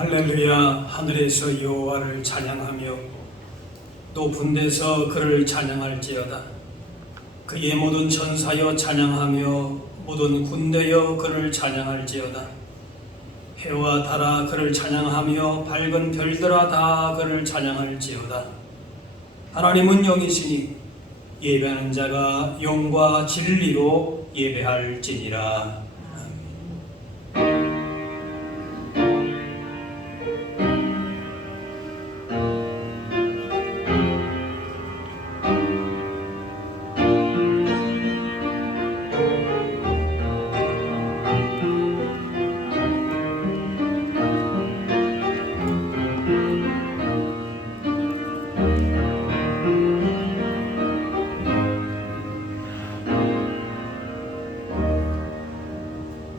할렐루야. 하늘에서 여호와를 찬양하며 높은 데서 그를 찬양할지어다. 그의 모든 천사여 찬양하며 모든 군대여 그를 찬양할지어다. 해와 달아 그를 찬양하며 밝은 별들아 다 그를 찬양할지어다. 하나님은 영이시니 예배하는 자가 영과 진리로 예배할지니라.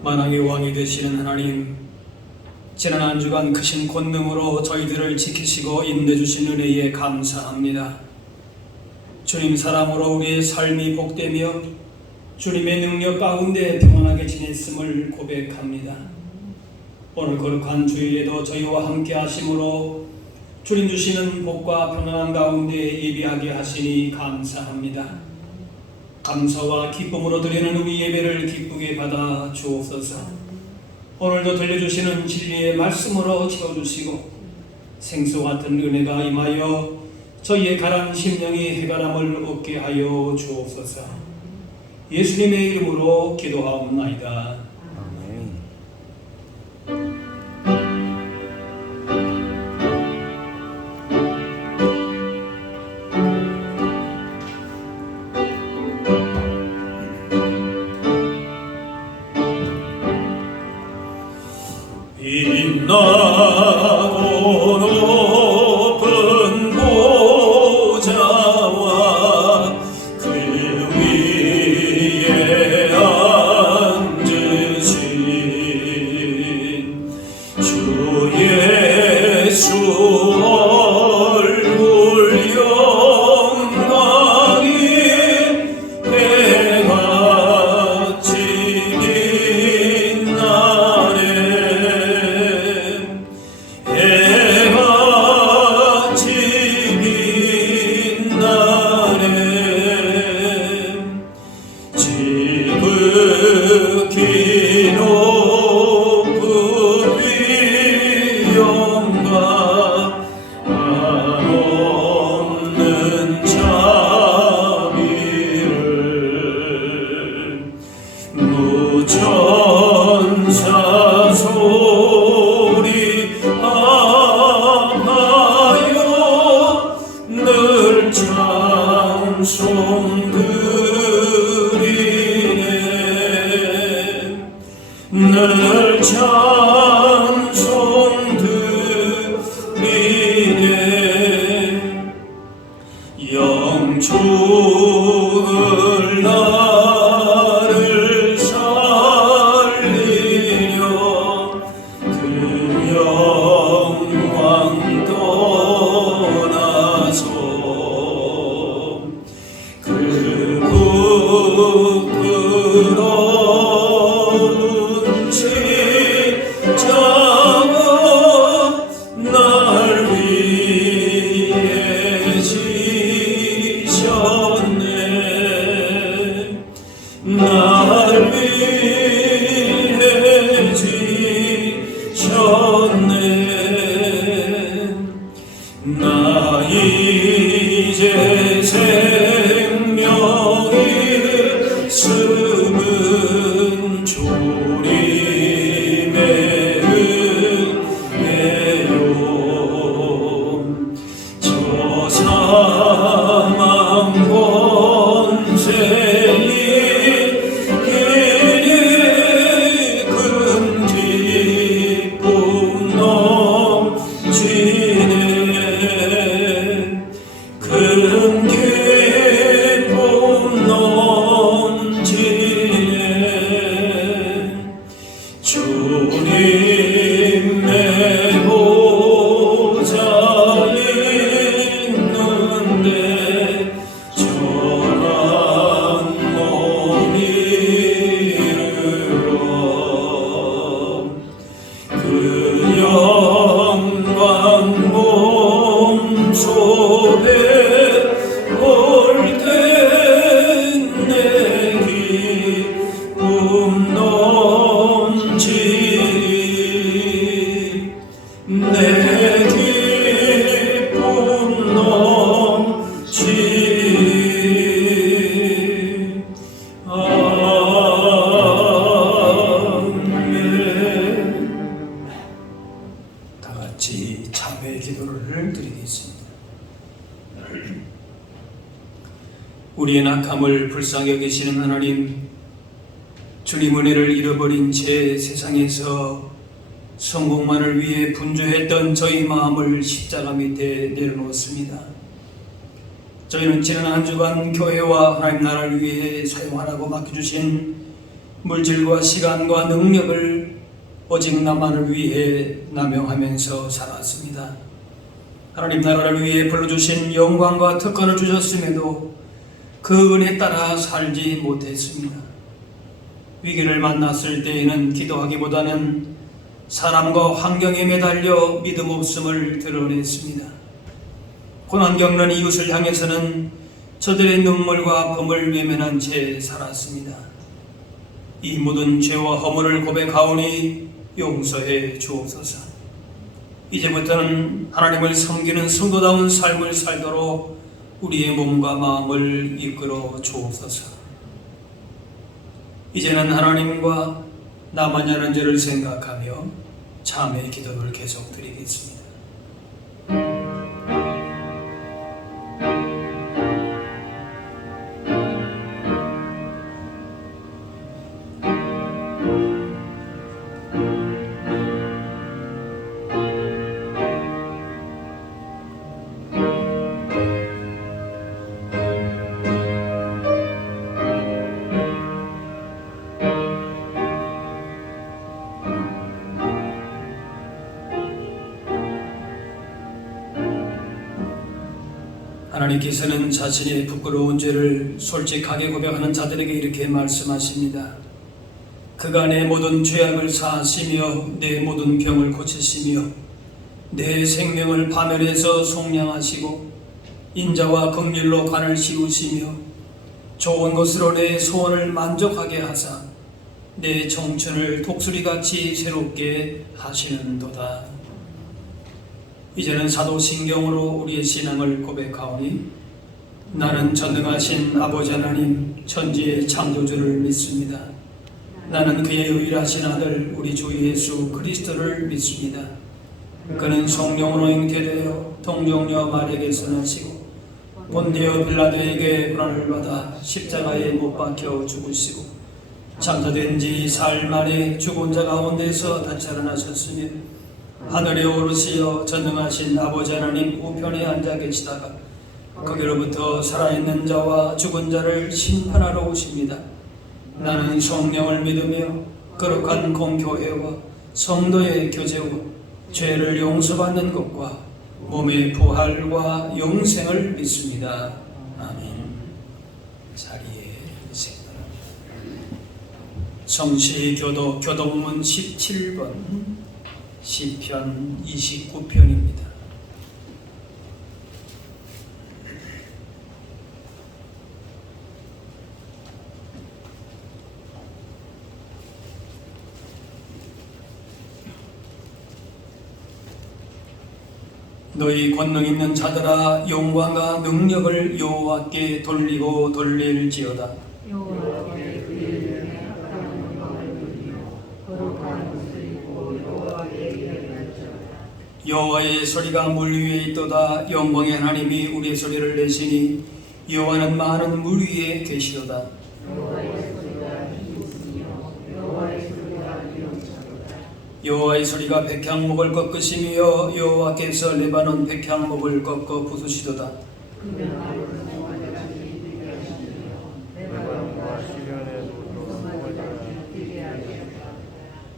만왕의 왕이 되시는 하나님, 지난 한 주간 크신 권능으로 저희들을 지키시고 인내주신 은혜에 감사합니다. 주님 사람으로 우리의 삶이 복되며 주님의 능력 가운데 평안하게 지냈음을 고백합니다. 오늘 거룩한 주일에도 저희와 함께 하심으로 주님 주시는 복과 평안한 가운데 예비하게 하시니 감사합니다. 감사와 기쁨으로 드리는 우리 예배를 기쁘게 받아 주옵소서. 오늘도 들려주시는 진리의 말씀으로 채워주시고 생수 같은 은혜가 임하여 저희의 가난 심령이 해가람을 얻게 하여 주옵소서. 예수님의 이름으로 기도하옵나이다. 빛나고 높은 보좌와 그 위에 앉으신 찬송 드리네 늘 찬송 드리네 영축을 나를 살리려 그 영광 떠나서 그 부끄러운 십자가 날 위해 지셨네 날 위해 지셨네 나 이제 생명이 있음은 주님의 은혜요 저 사망 권세이 큰 기쁨 넘치네 큰 기쁨 넘치네 주님의 보좌 있는데 전한 몸 이르러 그 영광 몸속에 올 때 내 기쁨 넘치리 내 기쁨 넘치리 아멘. 다 같이 자매 기도를 드리겠습니다. 우리의 낙함을 불쌍히 여기시는 하나님, 주님 은혜를 잃어버린 채 세상에서 성공만을 위해 분주했던 저희 마음을 십자가 밑에 내려놓습니다. 저희는 지난 한 주간 교회와 하나님 나라를 위해 사용하라고 맡겨주신 물질과 시간과 능력을 오직 나만을 위해 남용하면서 살았습니다. 하나님 나라를 위해 불러주신 영광과 특권을 주셨음에도 그 은혜 따라 살지 못했습니다. 위기를 만났을 때에는 기도하기보다는 사람과 환경에 매달려 믿음 없음을 드러냈습니다. 고난 겪는 이웃을 향해서는 저들의 눈물과 아픔을 외면한 채 살았습니다. 이 모든 죄와 허물을 고백하오니 용서해 주옵소서. 이제부터는 하나님을 섬기는 성도다운 삶을 살도록 우리의 몸과 마음을 이끌어 주옵소서. 이제는 하나님과 나만이 하는 죄를 생각하며 참의 기도를 계속 드리겠습니다. 하나님께서는 자신의 부끄러운 죄를 솔직하게 고백하는 자들에게 이렇게 말씀하십니다. 그가 내 모든 죄악을 사하시며 내 모든 병을 고치시며 내 생명을 파멸해서 속량하시고 인자와 긍휼로 관을 씌우시며 좋은 것으로 내 소원을 만족하게 하사 내 청춘을 독수리같이 새롭게 하시는도다. 이제는 사도신경으로 우리의 신앙을 고백하오니 나는 전능하신 아버지 하나님 천지의 창조주를 믿습니다. 나는 그의 유일하신 아들 우리 주 예수 그리스도를 믿습니다. 그는 성령으로 잉태되어 동정녀 마리아에게서 나시고 본디오 빌라도에게 고난을 받아 십자가에 못 박혀 죽으시고 장사된 지 사흘 만에 죽은 자 가운데서 다시 살아나셨으며 하늘에 오르시어 전능하신 아버지 하나님 우편에 앉아 계시다가 거기로부터 살아있는 자와 죽은 자를 심판하러 오십니다. 나는 성령을 믿으며 거룩한 공교회와 성도의 교제와 죄를 용서받는 것과 몸의 부활과 영생을 믿습니다. 아멘. 자리에 계세요. 성시교도 교동문 17번 시편 29편입니다. 너희 권능 있는 자들아 영광과 능력을 여호와께 돌리고 돌릴지어다. 여호와께 그의 합당한 영광을 돌리며 거룩한 옷을 입고 여호와께 예배할지어다. 여호와의 소리가 물 위에 있도다. 영광의 하나님이 우리의 소리를 내시니 여호와는 많은 물 위에 계시도다. 여호와의 소리가 힘이 있으며 여호와의 소리가 위엄차도다. 여호와의 소리가 백향목을 꺾으시며 여호와께서 레바논 백향목을 꺾어 부수시도다. 그는 아름다운 성화자들이 뛰게 하시며 레바논과 시련에도 성화자들이 뛰게 하시도다.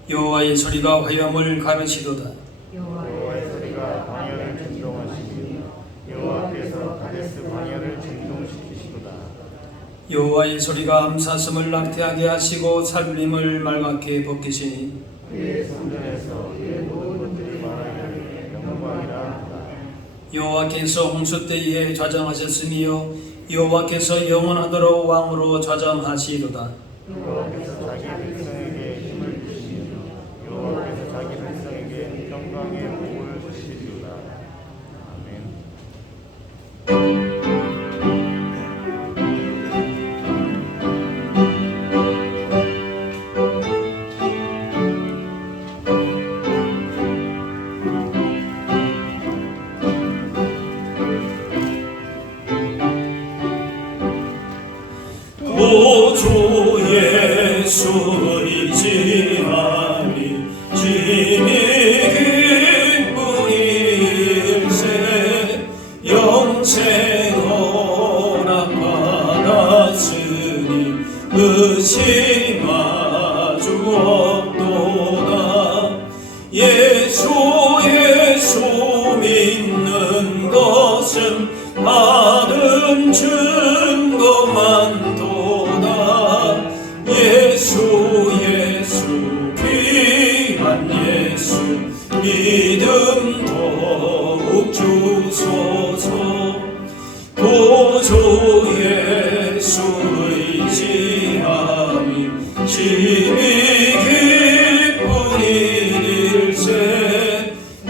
여호와의 소리가 화염을 가르시도다. 여호와의 소리가 광야를 진동하시며 여호와께서 가데스 광야를 진동시키시도다. 여호와의 소리가 암사슴을 낙태하게 하시고 살림을 말갛게 벗기시니 그의 성전에서 그의 모든 것들이 말하기를 영광이라 한다. 여호와께서 홍수 때에 좌정하셨으며 여호와께서 영원하도록 왕으로 좌정하시도다. 여호와께서 자기 백성에게 힘을 주시며 여호와께서 자기 백성에게 평강의 복을 주시리로다. 아멘. 구주 예수이지만이 짐이 기쁘일세 영생 허락받았으니 의심하주 없도다. 예수 믿는 것은 받은 증거만 예수 귀한 예수 믿음 더욱 주소서. 구주 예수 의지함이 심히 기쁜 일일세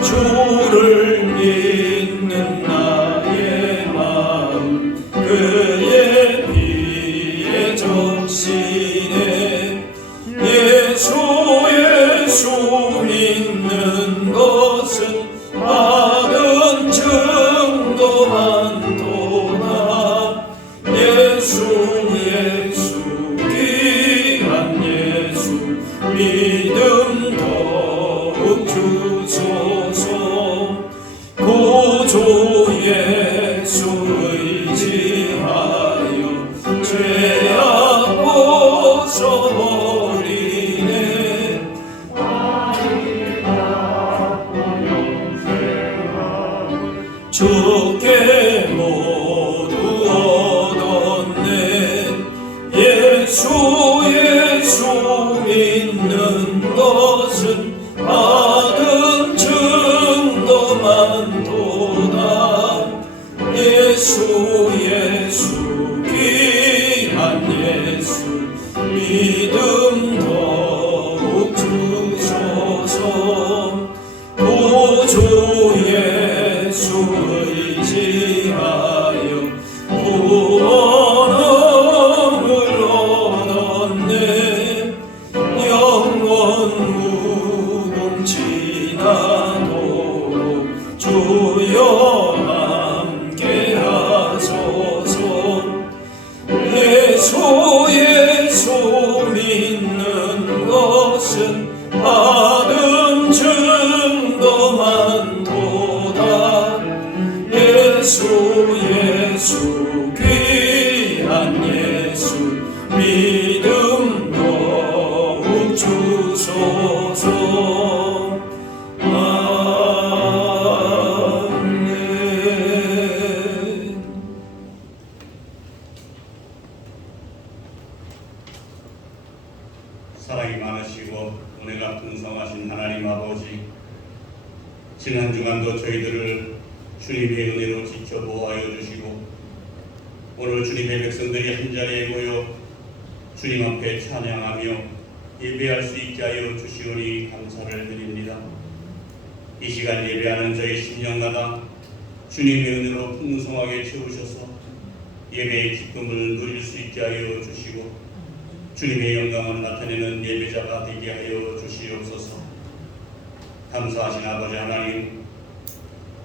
주를 믿는 나의 마음 그의 피에 적시네. 예수 믿는 것은 받은 증거만 도다. 예수 귀한 예수 믿음 더욱 주소서. 구주 예수 의지하여 죄악 벗어버리네. 주께 모두 얻었네. 예수 믿는 것은 받은 증거만 도다. 예수 귀한 예수 믿음 더욱 주소서. 구주 예수 의지하여 구원함을 얻었네. 영원 무궁지나도록 주여 함께하소서. 예수 귀한 예수 믿음 더욱 주소서. 아멘. 사랑이 많으시고 은혜가 풍성하신 하나님 아버지, 지난 주간도 저희들을 주님의 은혜로 지켜보아여 주시고 오늘 주님의 백성들이 한자리에 모여 주님 앞에 찬양하며 예배할 수 있게 하여 주시오니 감사를 드립니다. 이 시간 예배하는 저희 심령마다 주님의 은혜로 풍성하게 채우셔서 예배의 기쁨을 누릴 수 있게 하여 주시고 주님의 영광을 나타내는 예배자가 되게 하여 주시옵소서. 감사하신 아버지 하나님,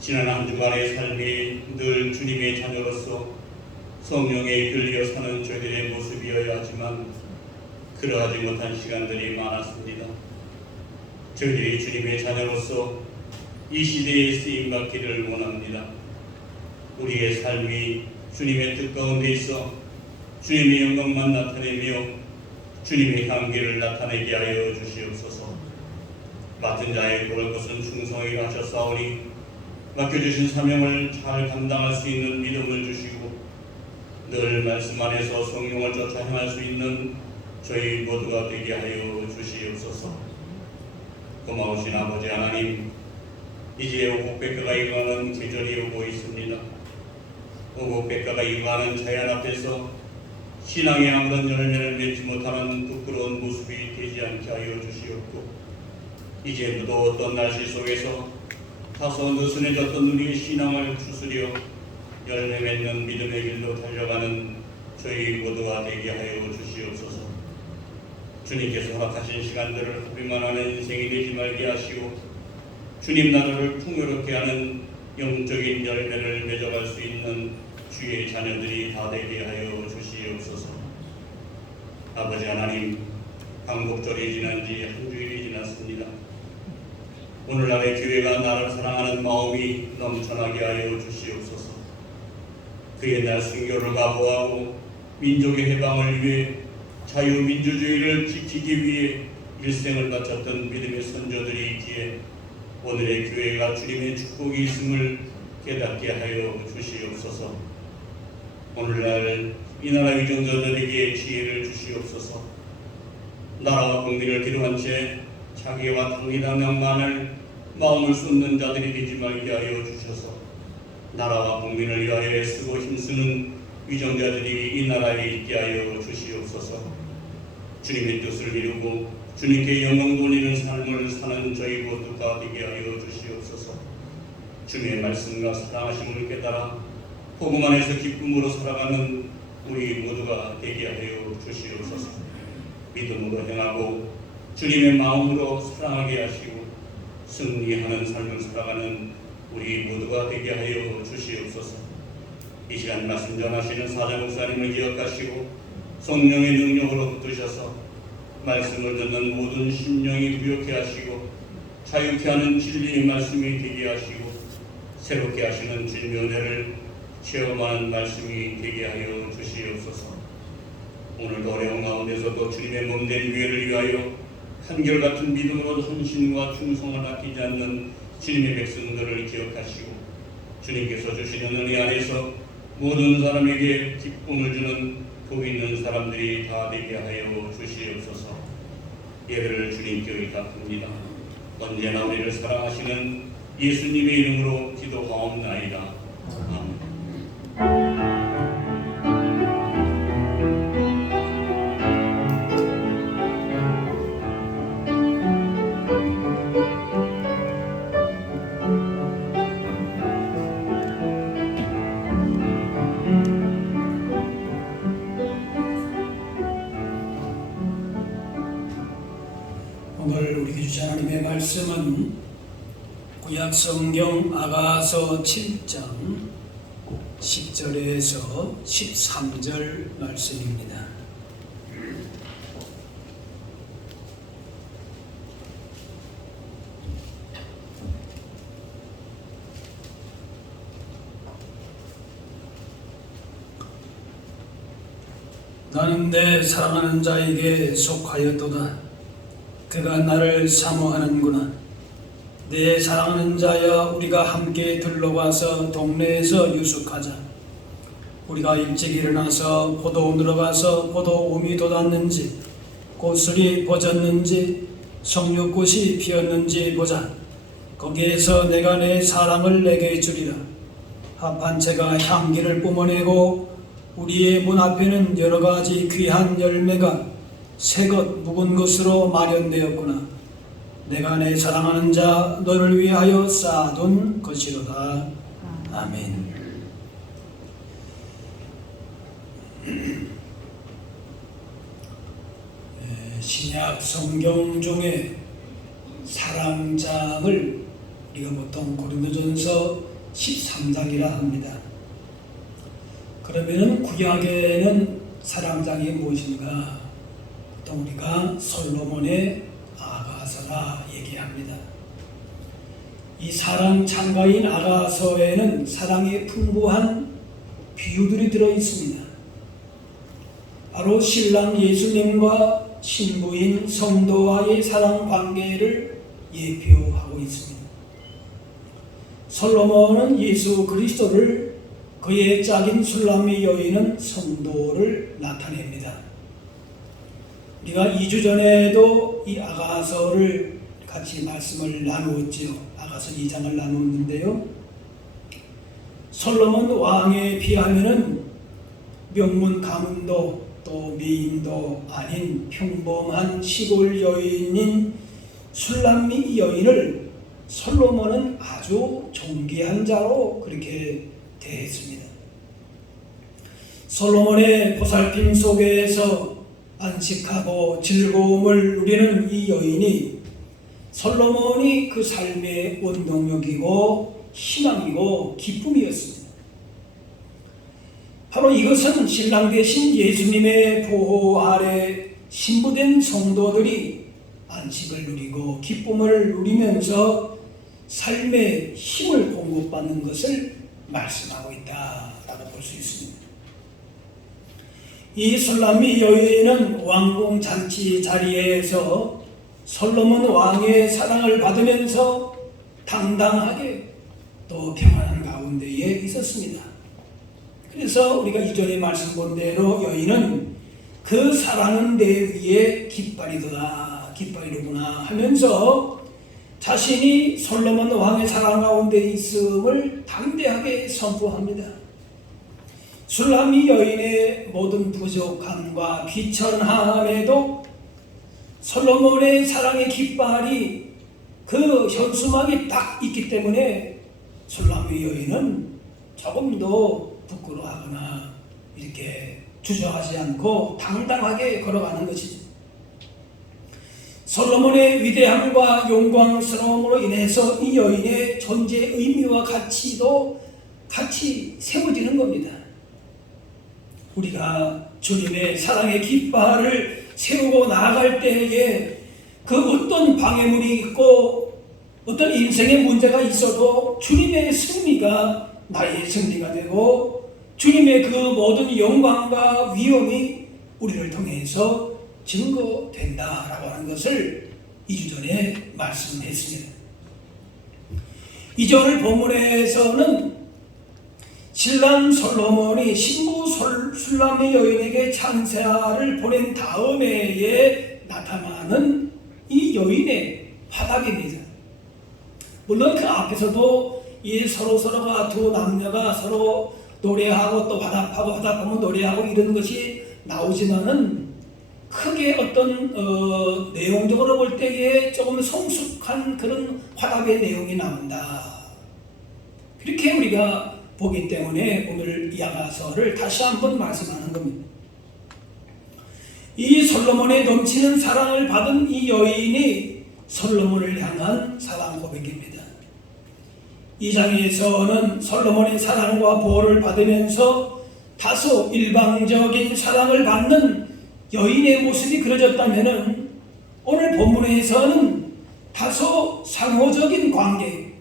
지난 한 주간의 삶이 늘 주님의 자녀로서 성령에 이끌려 사는 저희들의 모습이어야 하지만 그러하지 못한 시간들이 많았습니다. 저희들이 주님의 자녀로서 이 시대에 쓰임받기를 원합니다. 우리의 삶이 주님의 뜻 가운데 있어 주님의 영광만 나타내며 주님의 향기를 나타내게 하여 주시옵소서. 맡은 자의 고를 것은 충성하게 하셨사오니 맡겨주신 사명을 잘 감당할 수 있는 믿음을 주시고 늘 말씀 안에서 성령을 쫓아 행할 수 있는 저희 모두가 되게 하여 주시옵소서. 고마우신 아버지 하나님, 이제 오곡백과가 임하는 계절이 오고 있습니다. 오곡백과가 임하는 자연 앞에서 신앙의 아무런 열매를 맺지 못하는 부끄러운 모습이 되지 않게 하여 주시옵고 이제 무더웠던 날씨 속에서 다소 느슨해졌던 우리의 신앙을 추스려 열매 맺는 믿음의 길로 달려가는 저희 모두가 되게 하여 주시옵소서. 주님께서 허락하신 시간들을 허비만 하는 인생이 되지 말게 하시고 주님 나라를 풍요롭게 하는 영적인 열매를 맺어갈 수 있는 주의 자녀들이 다 되게 하여 주시옵소서. 아버지 하나님, 광복절이 지난 지 한 주일이 지났습니다. 오늘날의 교회가 나를 사랑하는 마음이 넘쳐나게 하여 주시옵소서. 그 옛날 순교를 각오하고 민족의 해방을 위해 자유민주주의를 지키기 위해 일생을 바쳤던 믿음의 선조들이 있기에 오늘의 교회가 주님의 축복이 있음을 깨닫게 하여 주시옵소서. 오늘날 이 나라 위정자들에게 지혜를 주시옵소서. 나라와 국민을 기도한 채 자기와 당리당량만을 마음을 쏟는 자들이 되지 말게 하여 주셔서 나라와 국민을 위하여 애쓰고 힘쓰는 위정자들이 이 나라에 있게 하여 주시옵소서. 주님의 뜻을 이루고 주님께 영광 돌리는 삶을 사는 저희 모두가 되게 하여 주시옵소서. 주님의 말씀과 사랑하심을 깨달아 복음 안에서 기쁨으로 살아가는 우리 모두가 되게 하여 주시옵소서. 믿음으로 행하고 주님의 마음으로 사랑하게 하시고 승리하는 삶을 살아가는 우리 모두가 되게 하여 주시옵소서. 이 시간 말씀 전하시는 사자 목사님을 기억하시고 성령의 능력으로 붙드셔서 말씀을 듣는 모든 심령이 부욕해 하시고 자유케 하는 진리의 말씀이 되게 하시고 새롭게 하시는 주님의 은혜를 체험하는 말씀이 되게 하여 주시옵소서. 오늘도 어려운 가운데서도 주님의 몸된 교회를 위하여 한결같은 믿음으로 헌신과 충성을 아끼지 않는 주님의 백성들을 기억하시고 주님께서 주시는 은혜 안에서 모든 사람에게 기쁨을 주는 복 있는 사람들이 다 되게 하여 주시옵소서. 예배를 주님께 의탁합니다. 언제나 우리를 사랑하시는 예수님의 이름으로 기도하옵나이다. 아멘. 오늘 우리에게 주신 하나님의 말씀은 구약성경 아가서 7장 10절에서 13절 말씀입니다. 나는 내 사랑하는 자에게 속하였도다. 그가 나를 사모하는구나. 내 사랑하는 자여, 우리가 함께 들러가서 동네에서 유숙하자. 우리가 일찍 일어나서 포도원으로 가서 포도움이 돋았는지 꽃술이 퍼졌는지 석류꽃이 피었는지 보자. 거기에서 내가 내 사랑을 내게 주리라. 합한 채가 향기를 뿜어내고 우리의 문 앞에는 여러 가지 귀한 열매가 새것 묵은 것으로 마련되었구나. 내가 내 사랑하는 자 너를 위하여 쌓아둔 것이로다. 아멘. 신약 성경 중에 사랑장을 우리가 보통 고린도전서 13장이라 합니다. 그러면은 구약에는 사랑장이 무엇인가? 보통 우리가 솔로몬의 아가서라 얘기합니다. 이 사랑 창가인 아가서에는 사랑의 풍부한 비유들이 들어 있습니다. 바로 신랑 예수님과 신부인 성도와의 사랑 관계를 예표하고 있습니다. 솔로몬은 예수 그리스도를, 그의 짝인 술람미 여인은 성도를 나타냅니다. 우리가 2주 전에도 이 아가서를 같이 말씀을 나누었지요. 아가서 2장을 나누었는데요. 솔로몬 왕에 비하면은 명문 가문도 또 미인도 아닌 평범한 시골 여인인 술람미 여인을 솔로몬은 아주 존귀한 자로 그렇게 대했습니다. 솔로몬의 보살핌 속에서 안식하고 즐거움을 누리는 이 여인이 솔로몬이 그 삶의 원동력이고 희망이고 기쁨이었습니다. 바로 이것은 신랑 대신 예수님의 보호 아래 신부된 성도들이 안식을 누리고 기쁨을 누리면서 삶의 힘을 공급받는 것을 말씀하고 있다라고 볼 수 있습니다. 이 술람미 여인은 왕궁 잔치 자리에서 솔로몬 왕의 사랑을 받으면서 당당하게 또 평안한 가운데에 있었습니다. 그래서 우리가 이전에 말씀 본 대로 여인은 그 사랑은 내 위에 깃발이로구나 하면서 자신이 솔로몬 왕의 사랑 가운데 있음을 담대하게 선포합니다. 술람미 여인의 모든 부족함과 비천함에도 솔로몬의 사랑의 깃발이 그 현수막에 딱 있기 때문에 술람미 여인은 조금도 부끄러워하거나 이렇게 주저하지 않고 당당하게 걸어가는 것이죠. 솔로몬의 위대함과 영광스러움으로 인해서 이 여인의 존재의 의미와 가치도 같이 세워지는 겁니다. 우리가 주님의 사랑의 깃발을 세우고 나아갈 때에 그 어떤 방해물이 있고 어떤 인생의 문제가 있어도 주님의 승리가 나의 승리가 되고 주님의 그 모든 영광과 위엄이 우리를 통해서 증거된다라고 하는 것을 2주 전에 말씀했습니다. 2절 본문에서는 신랑 솔로몬이 신부 술람미 여인에게 찬사를 보낸 다음에 나타나는 이 여인의 화답입니다. 물론 그 앞에서도 이 서로가 두 남녀가 서로 노래하고 또 화답하면 노래하고 이런 것이 나오지만은 크게 어떤 내용적으로 볼 때에 조금 성숙한 그런 화답의 내용이 나온다. 그렇게 우리가 보기 때문에 오늘 이 아가서를 다시 한번 말씀하는 겁니다. 이 솔로몬의 넘치는 사랑을 받은 이 여인이 솔로몬을 향한 사랑 고백입니다. 이 장에서는 솔로몬의 사랑과 보호를 받으면서 다소 일방적인 사랑을 받는 여인의 모습이 그려졌다면 오늘 본문에서는 다소 상호적인 관계,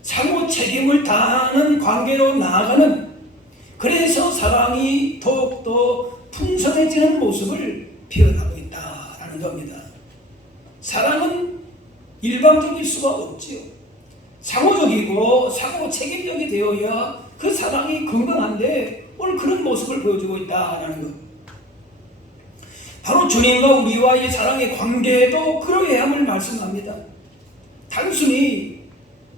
상호 책임을 다하는 관계로 나아가는, 그래서 사랑이 더욱더 풍성해지는 모습을 표현하고 있다라는 겁니다. 사랑은 일방적일 수가 없지요. 상호적이고 상호 책임적이 되어야 그 사랑이 건강한데 오늘 그런 모습을 보여주고 있다라는 것. 바로 주님과 우리와의 사랑의 관계도 그러해야 함을 말씀합니다. 단순히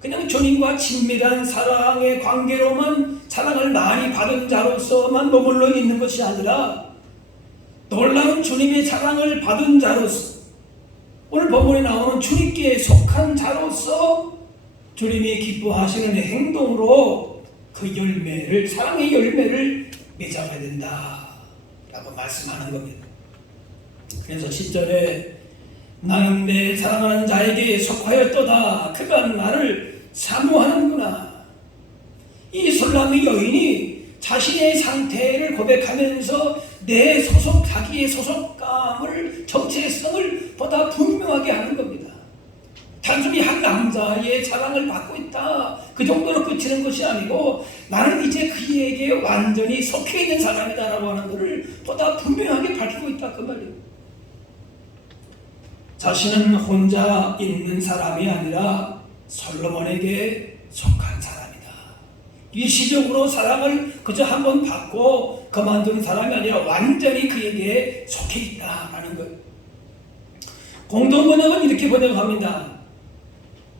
그냥 주님과 친밀한 사랑의 관계로만 사랑을 많이 받은 자로서만 머물러 있는 것이 아니라 놀라운 주님의 사랑을 받은 자로서 오늘 본문에 나오는 주님께 속한 자로서 주님이 기뻐하시는 행동으로 그 열매를, 사랑의 열매를 맺어가야 된다라고 말씀하는 겁니다. 그래서 10절에 나는 내 사랑하는 자에게 속하였도다. 그가 나를 사모하는구나. 이 술람의 여인이 자신의 상태를 고백하면서 내 소속, 자기의 소속감을, 정체성을 보다 분명하게 하는 겁니다. 단순히 한 남자의 사랑을 받고 있다, 그 정도로 그치는 것이 아니고 나는 이제 그에게 완전히 속해 있는 사람이다라고 하는 것을 보다 분명하게 밝히고 있다, 그 말이에요. 자신은 혼자 있는 사람이 아니라 솔로몬에게 속한 사람이다. 일시적으로 사랑을 그저 한번 받고 그만둔 사람이 아니라 완전히 그에게 속해 있다라는 것. 공동번역은 이렇게 번역합니다.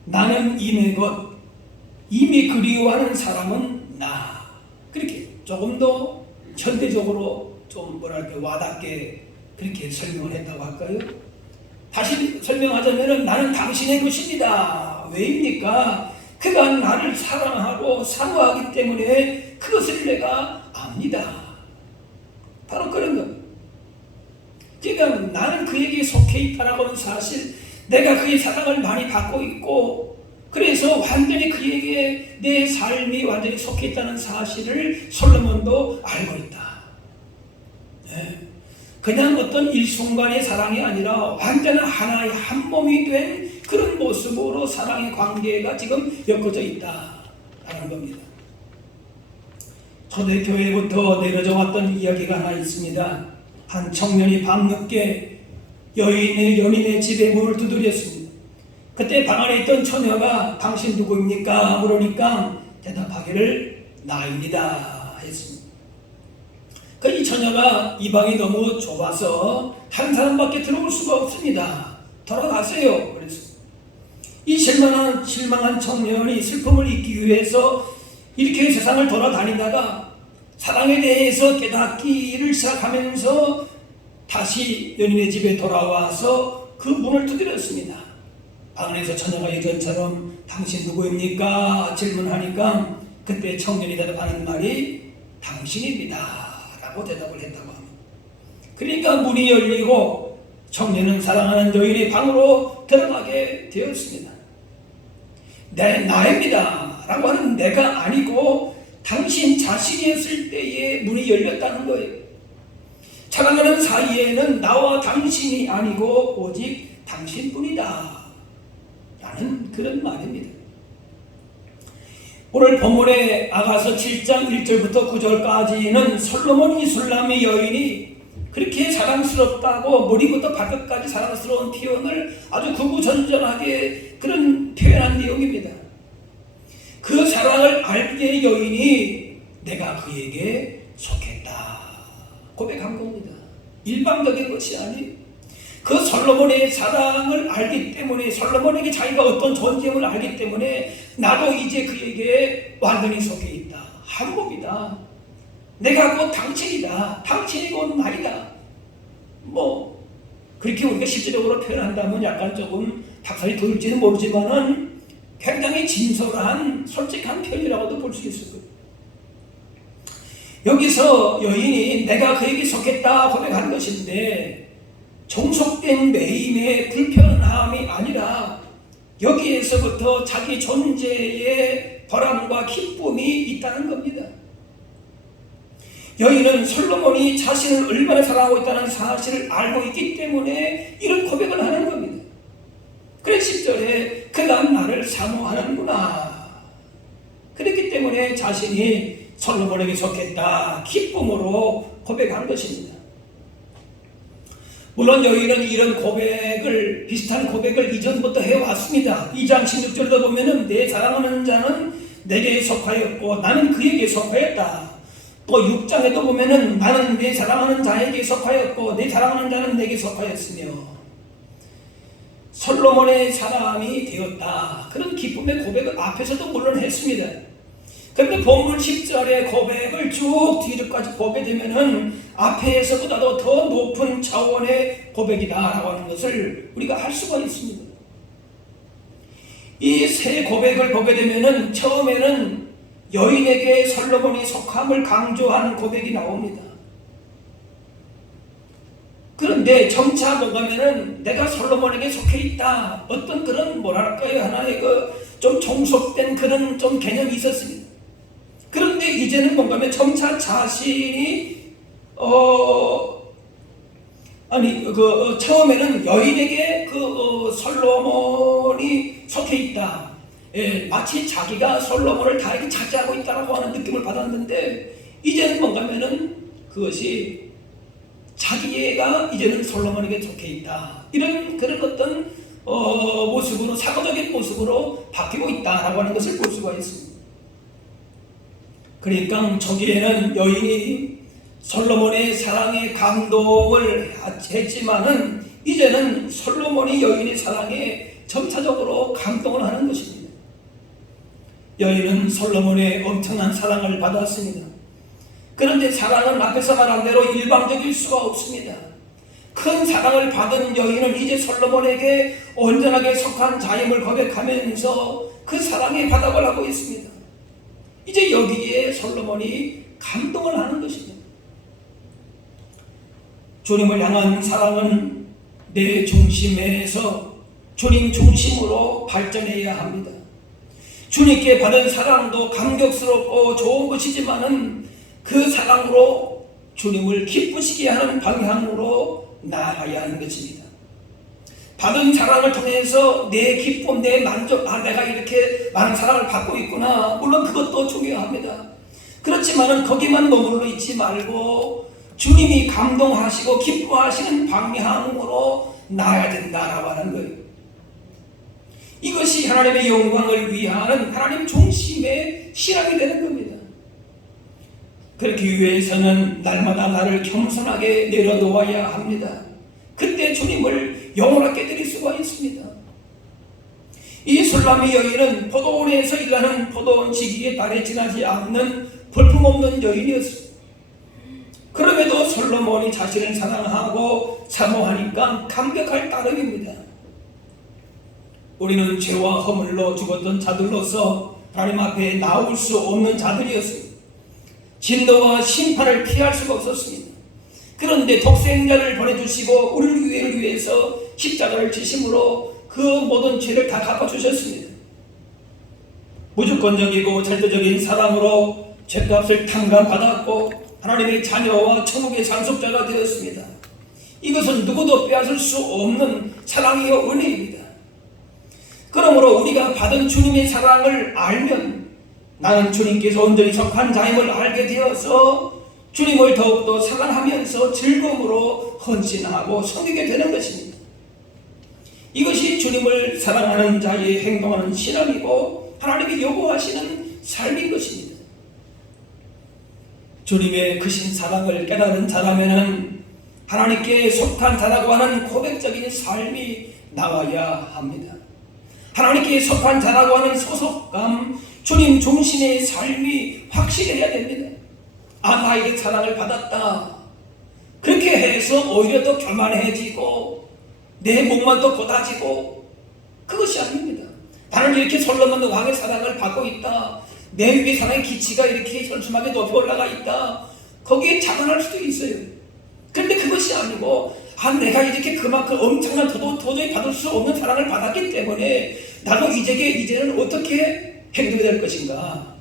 나는 이내 것, 이미 그리워하는 사람은 나. 그렇게 조금 더 현대적으로 좀 뭐랄까 와닿게 그렇게 설명을 했다고 할까요? 다시 설명하자면 나는 당신의 것입니다. 왜입니까? 그가 나를 사랑하고 사모하기 때문에 그것을 내가 압니다. 바로 그런 것. 그러니까 나는 그에게 속해 있다라고 하는 사실, 내가 그의 사랑을 많이 받고 있고 그래서 완전히 그에게 내 삶이 완전히 속해 있다는 사실을 솔로몬도 알고 있다. 네. 그냥 어떤 일순간의 사랑이 아니라 완전한 하나의 한 몸이 된 그런 모습으로 사랑의 관계가 지금 엮어져 있다라는 겁니다. 초대교회부터 내려져 왔던 이야기가 하나 있습니다. 한 청년이 밤늦게 연인의 집에 문을 두드렸습니다. 그때 방 안에 있던 처녀가 당신 누구입니까? 물으니까 대답하기를 나입니다 했습니다. 이 처녀가 이 방이 너무 좁아서 한 사람밖에 들어올 수가 없습니다. 돌아가세요. 그래서 이 실망한 청년이 슬픔을 잊기 위해서 이렇게 세상을 돌아다니다가 사랑에 대해서 깨닫기를 시작하면서 다시 연인의 집에 돌아와서 그 문을 두드렸습니다. 방 안에서 처녀가 예전처럼 당신 누구입니까? 질문하니까 그때 청년이 대답하는 말이 당신입니다 라고 대답을 했다고 합니다. 그러니까 문이 열리고 청년은 사랑하는 여인의 방으로 들어가게 되었습니다. 나입니다 라고 하는 내가 아니고 당신 자신이었을 때에 문이 열렸다는 거예요. 사랑하는 사이에는 나와 당신이 아니고 오직 당신뿐이다 라는 그런 말입니다. 오늘 본문의 아가서 7장 1절부터 9절까지는 솔로몬이 술람의 여인이 그렇게 사랑스럽다고 머리부터 발끝까지 사랑스러운 표현을 아주 구구절절하게 그런 표현한 내용입니다. 그 사랑을 알게 여인이 내가 그에게 속했다 고백한 겁니다. 일방적인 것이 아니에요. 그 솔로몬의 사랑을 알기 때문에, 솔로몬에게 자기가 어떤 존재임을 알기 때문에 나도 이제 그에게 완전히 속해 있다. 한 몸이다. 내가 곧 당신이다. 당신이 곧 나이다. 뭐 그렇게 우리가 실질적으로 표현한다면 약간 조금 박살이 돌지는 모르지만은 굉장히 진솔한 솔직한 표현이라고도 볼 수 있을 거예요. 여기서 여인이 내가 그에게 속했다 고백한 것인데 종속된 매임의 불편함이 아니라 여기에서부터 자기 존재의 보람과 기쁨이 있다는 겁니다. 여인은 솔로몬이 자신을 얼마나 사랑하고 있다는 사실을 알고 있기 때문에 이런 고백을 하는 겁니다. 그래서 10절에 그가 나를 사모하는구나. 그렇기 때문에 자신이 솔로몬에게 속했다 기쁨으로 고백한 것입니다. 물론 여인은 이런 고백을, 비슷한 고백을 이전부터 해왔습니다. 2장 16절도 보면은 내 사랑하는 자는 내게 속하였고 나는 그에게 속하였다. 또 6장에도 보면은 나는 내 사랑하는 자에게 속하였고 내 사랑하는 자는 내게 속하였으며 솔로몬의 사람이 되었다. 그런 기쁨의 고백을 앞에서도 물론 했습니다. 그런데 본문 10절의 고백을 쭉 뒤로까지 보게 되면은 앞에서보다도 더 높은 차원의 고백이다라고 하는 것을 우리가 알 수가 있습니다. 이 세 고백을 보게 되면은 처음에는 여인에게 솔로몬이 속함을 강조하는 고백이 나옵니다. 그런데 점차 보면은 내가 솔로몬에게 속해 있다. 어떤 그런 뭐랄까요 하나의 좀 종속된 그런 좀 개념이 있었습니다. 그런데 이제는 뭔가면 점차 자신이 처음에는 여인에게 솔로몬이 속해 있다. 마치 자기가 솔로몬을 다 이렇게 차지하고 있다라고 하는 느낌을 받았는데 이제는 뭔가면은 그것이 자기가 이제는 솔로몬에게 속해 있다. 이런 그런 어떤 모습으로 사고적인 모습으로 바뀌고 있다라고 하는 것을 볼 수가 있습니다. 그러니까 저기에는 여인이 솔로몬의 사랑에 감동을 했지만은 이제는 솔로몬이 여인의 사랑에 점차적으로 감동을 하는 것입니다. 여인은 솔로몬의 엄청난 사랑을 받았습니다. 그런데 사랑은 앞에서 말한 대로 일방적일 수가 없습니다. 큰 사랑을 받은 여인은 이제 솔로몬에게 온전하게 속한 자임을 고백하면서 그 사랑의 바닥을 하고 있습니다. 이제 여기에 솔로몬이 감동을 하는 것입니다. 주님을 향한 사랑은 내 중심에서 주님 중심으로 발전해야 합니다. 주님께 받은 사랑도 감격스럽고 좋은 것이지만은 그 사랑으로 주님을 기쁘시게 하는 방향으로 나아가야 하는 것입니다. 받은 사랑을 통해서 내 기쁨, 내 만족, 내가 이렇게 많은 사랑을 받고 있구나. 물론 그것도 중요합니다. 그렇지만은 거기만 머물러 있지 말고 주님이 감동하시고 기뻐하시는 방향으로 나아야 된다라고 하는 거예요. 이것이 하나님의 영광을 위하는 하나님 중심의 신앙이 되는 겁니다. 그렇기 위해서는 날마다 나를 겸손하게 내려놓아야 합니다. 그때 주님을 영원하게 드릴 수가 있습니다. 이 술람이 여인은 포도원에서 일하는 포도원 시기에 달에 지나지 않는 볼품없는 여인이었습니다. 그럼에도 솔로몬이 자신을 사랑하고 사모하니까 감격할 따름입니다. 우리는 죄와 허물로 죽었던 자들로서 하나님 앞에 나올 수 없는 자들이었습니다. 진노와 심판을 피할 수가 없었습니다. 그런데 독생자를 보내주시고 우리를 위해서 십자가를 지심으로 그 모든 죄를 다 갚아주셨습니다. 무조건적이고 절대적인 사랑으로 죄값을 탕감받았고 하나님의 자녀와 천국의 상속자가 되었습니다. 이것은 누구도 빼앗을 수 없는 사랑이요 은혜입니다. 그러므로 우리가 받은 주님의 사랑을 알면 나는 주님께서 온전히 속한 자임을 알게 되어서 주님을 더욱더 사랑하면서 즐거움으로 헌신하고 섬기게 되는 것입니다. 이것이 주님을 사랑하는 자의 행동하는 신앙이고 하나님이 요구하시는 삶인 것입니다. 주님의 크신 사랑을 깨달은 자라면은 하나님께 속한 자라고 하는 고백적인 삶이 나와야 합니다. 하나님께 속한 자라고 하는 소속감, 주님 중심의 삶이 확실해야 됩니다. 나 이런 사랑을 받았다. 그렇게 해서 오히려 더 교만해지고 내 몸만 더 고다지고 그것이 아닙니다. 나는 이렇게 솔로몬 왕의 사랑을 받고 있다. 내 위에 사랑의 기치가 이렇게 현수막에 높이 올라가 있다. 거기에 자만할 수도 있어요. 그런데 그것이 아니고 내가 이렇게 그만큼 엄청난 도저히 받을 수 없는 사랑을 받았기 때문에 나도 이제는 어떻게 행동이 될 것인가.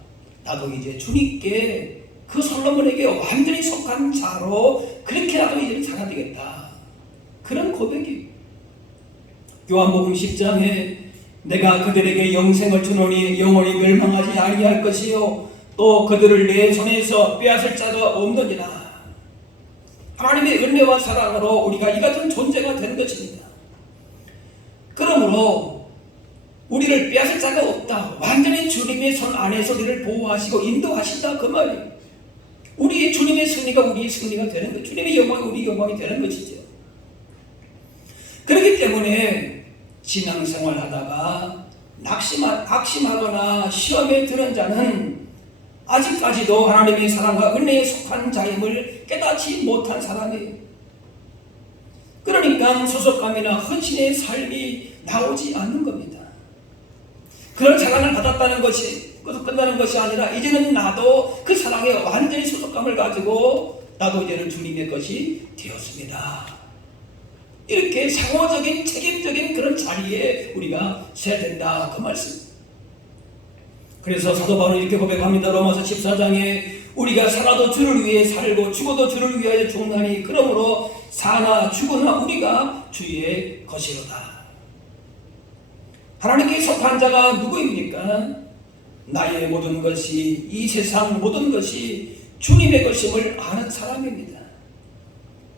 나도 이제 주님께 그 솔로몬에게 완전히 속한 자로 그렇게 나도 이제는 살아야 되겠다. 그런 고백이 요한복음 10장에 내가 그들에게 영생을 주노니 영원히 멸망하지 아니할 것이요 또 그들을 내 손에서 빼앗을 자가 없느니라. 하나님의 은혜와 사랑으로 우리가 이 같은 존재가 되는 것입니다. 그러므로 우리를 빼앗을 자가 없다. 완전히 주님의 손 안에서 우리를 보호하시고 인도하신다 그 말이에요. 우리의 주님의 승리가 우리의 승리가 되는 것, 주님의 영광이 우리의 영광이 되는 것이죠. 그렇기 때문에 신앙생활 하다가 낙심하거나 시험에 드는 자는 아직까지도 하나님의 사랑과 은혜에 속한 자임을 깨닫지 못한 사람이에요. 그러니까 소속감이나 헌신의 삶이 나오지 않는 겁니다. 그런 사랑을 받았다는 것이 끝나는 것이 아니라 이제는 나도 그 사랑에 완전히 소속감을 가지고 나도 이제는 주님의 것이 되었습니다. 이렇게 상호적인 책임적인 그런 자리에 우리가 서야 된다 그 말씀. 그래서 사도 바울은 이렇게 고백합니다. 로마서 14장에 우리가 살아도 주를 위해 살고 죽어도 주를 위하여 죽나니 그러므로 사나 죽으나 우리가 주의 것이로다. 하나님께 속한 자가 누구입니까? 나의 모든 것이, 이 세상 모든 것이 주님의 것임을 아는 사람입니다.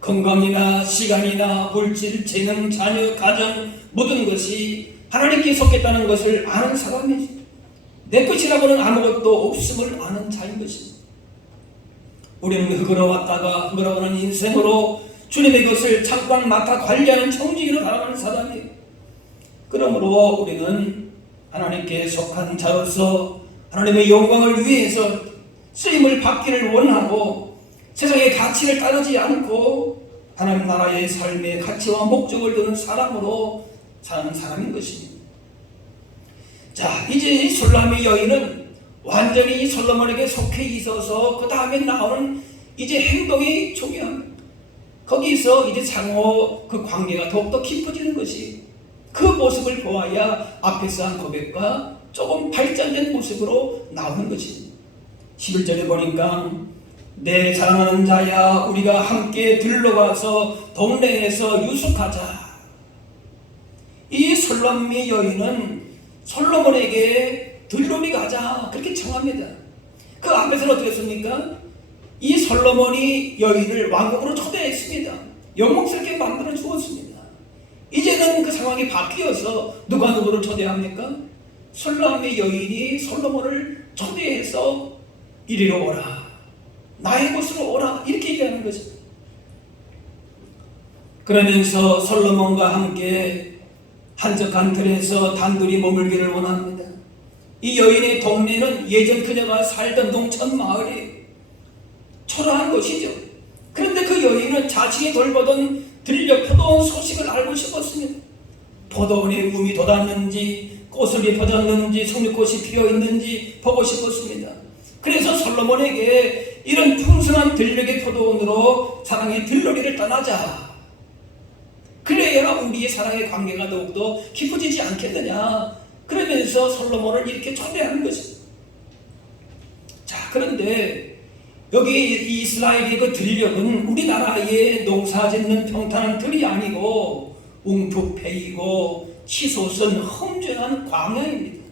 건강이나 시간이나 물질, 재능, 자녀, 가정 모든 것이 하나님께 속했다는 것을 아는 사람이지. 내 것이라고는 아무것도 없음을 아는 자인 것입니다. 우리는 흙으로 왔다가 흙으로 가는 인생으로 주님의 것을 잠깐 맡아 관리하는 청지기로 살아가는 사람이에요. 그러므로 우리는 하나님께 속한 자로서 하나님의 영광을 위해서 쓰임을 받기를 원하고 세상의 가치를 따르지 않고 하나님 나라의 삶의 가치와 목적을 두는 사람으로 사는 사람인 것입니다. 자, 이제 이 술람의 여인은 완전히 솔로몬에게 속해 있어서 그 다음에 나오는 이제 행동이 중요합니다. 거기서 이제 상호 그 관계가 더욱더 깊어지는 것이 그 모습을 보아야 앞에서 한 고백과 조금 발전된 모습으로 나오는 것입니다. 11절에 보니까 내 사랑하는 자야 우리가 함께 들러가서 동네에서 유숙하자. 이 솔로몬의 여인은 솔로몬에게 들러리 가자 그렇게 청합니다. 그 앞에서는 어떻게 했습니까? 이 솔로몬이 여인을 왕국으로 초대했습니다. 영광스럽게 만들어 주었습니다. 이제는 그 상황이 바뀌어서 누가 누구를 초대합니까? 솔로몬의 여인이 솔로몬을 초대해서 이리로 오라, 나의 곳으로 오라 이렇게 얘기하는 것입니다. 그러면서 솔로몬과 함께 한적한 들에서 단둘이 머물기를 원합니다. 이 여인의 동네는 예전 그녀가 살던 농촌 마을이 초라한 곳이죠. 그런데 그 여인은 자신이 돌보던 들녘 포도원 소식을 알고 싶었습니다. 포도원에 움이 돋았는지 꽃이 퍼졌는지 송잎꽃이 피어있는지 보고 싶었습니다. 그래서 솔로몬에게 이런 풍성한 들녘의 포도원으로 사랑의 들러리를 떠나자. 그래야 우리의 사랑의 관계가 더욱더 깊어지지 않겠느냐. 그러면서 솔로몬을 이렇게 초대하는 것입니다. 자, 그런데 여기 이 이스라엘의 그 들녘은 우리나라의 농사짓는 평탄한 들이 아니고 웅툭패이고 치솟은 험준한 광야입니다.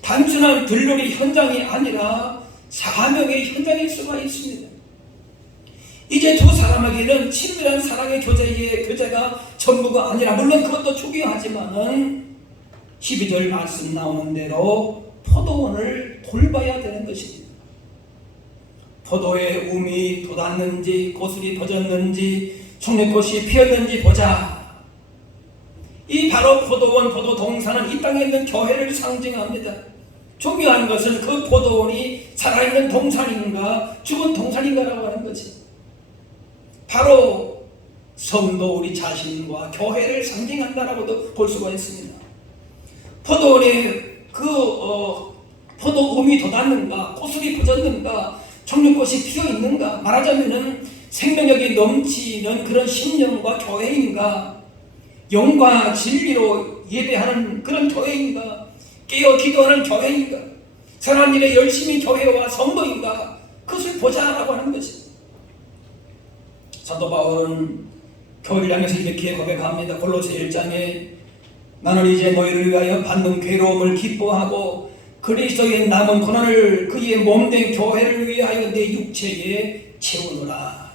단순한 들러리 현장이 아니라 사명의 현장일 수가 있습니다. 이제 두 사람에게는 친밀한 사랑의 교제가 전부가 아니라 물론 그것도 중요하지만은 12절 말씀 나오는 대로 포도원을 돌봐야 되는 것입니다. 포도의 움이 돋았는지 꽃이 퍼졌는지 송잎꽃이 피었는지 보자. 이 바로 포도원, 포도동산은 이 땅에 있는 교회를 상징합니다. 중요한 것은 그 포도원이 살아있는 동산인가 죽은 동산인가라고 하는 거지. 바로 성도 우리 자신과 교회를 상징한다라고도 볼 수가 있습니다. 포도원에 포도움이 돋았는가, 꽃이 퍼졌는가, 청룡꽃이 피어있는가, 말하자면은 생명력이 넘치는 그런 신령과 교회인가, 영과 진리로 예배하는 그런 교회인가, 깨어 기도하는 교회인가, 선한 일에 열심히 교회와 성도인가, 그것을 보자라고 하는 것입니다. 사도 바울은 교회를 향해서 이렇게 고백합니다. 골로새 1장에 나는 이제 너희를 위하여 받는 괴로움을 기뻐하고 그리스도의 남은 고난을 그의 몸된 교회를 위하여 내 육체에 채우노라.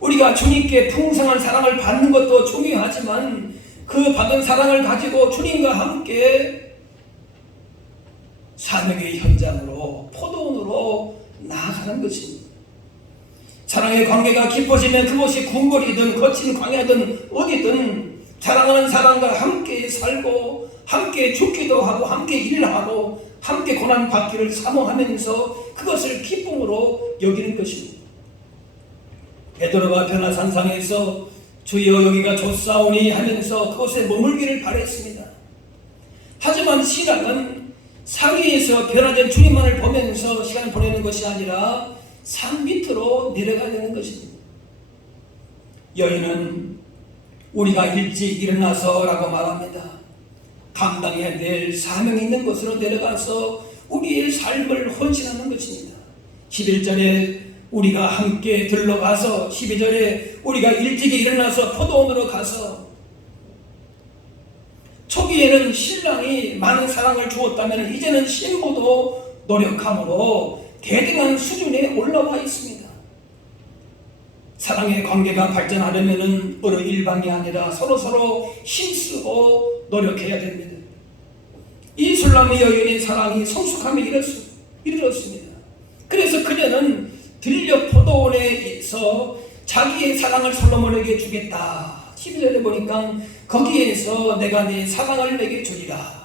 우리가 주님께 풍성한 사랑을 받는 것도 중요하지만 그 받은 사랑을 가지고 주님과 함께 사명의 현장으로 포도원으로 나아가는 것입니다. 사랑의 관계가 깊어지면 그곳이 궁궐이든 거친 광야든 어디든 사랑하는 사람과 함께 살고 함께 죽기도 하고 함께 일하고 함께 고난받기를 사모하면서 그것을 기쁨으로 여기는 것입니다. 베드로가 변화산상에서 주여 여기가 좋사오니 하면서 그곳에 머물기를 바랬습니다. 하지만 신앙은 상위에서 변화된 주님만을 보면서 시간을 보내는 것이 아니라 산 밑으로 내려가야 되는 것입니다. 여인은 우리가 일찍 일어나서 라고 말합니다. 감당해야 될 사명이 있는 곳으로 내려가서 우리의 삶을 헌신하는 것입니다. 11절에 우리가 함께 들러가서 12절에 우리가 일찍 일어나서 포도원으로 가서 초기에는 신랑이 많은 사랑을 주었다면 이제는 신부도 노력함으로 대등한 수준에 올라와 있습니다. 사랑의 관계가 발전하려면 어느 일방이 아니라 서로서로 힘쓰고 노력해야 됩니다. 이 술람의 여인의 사랑이 성숙함에 이르렀습니다. 그래서 그녀는 들녘 포도원에서 자기의 사랑을 솔로몬에게 주겠다. 12절에 보니까 거기에서 내가 내 사랑을 내게 주리라.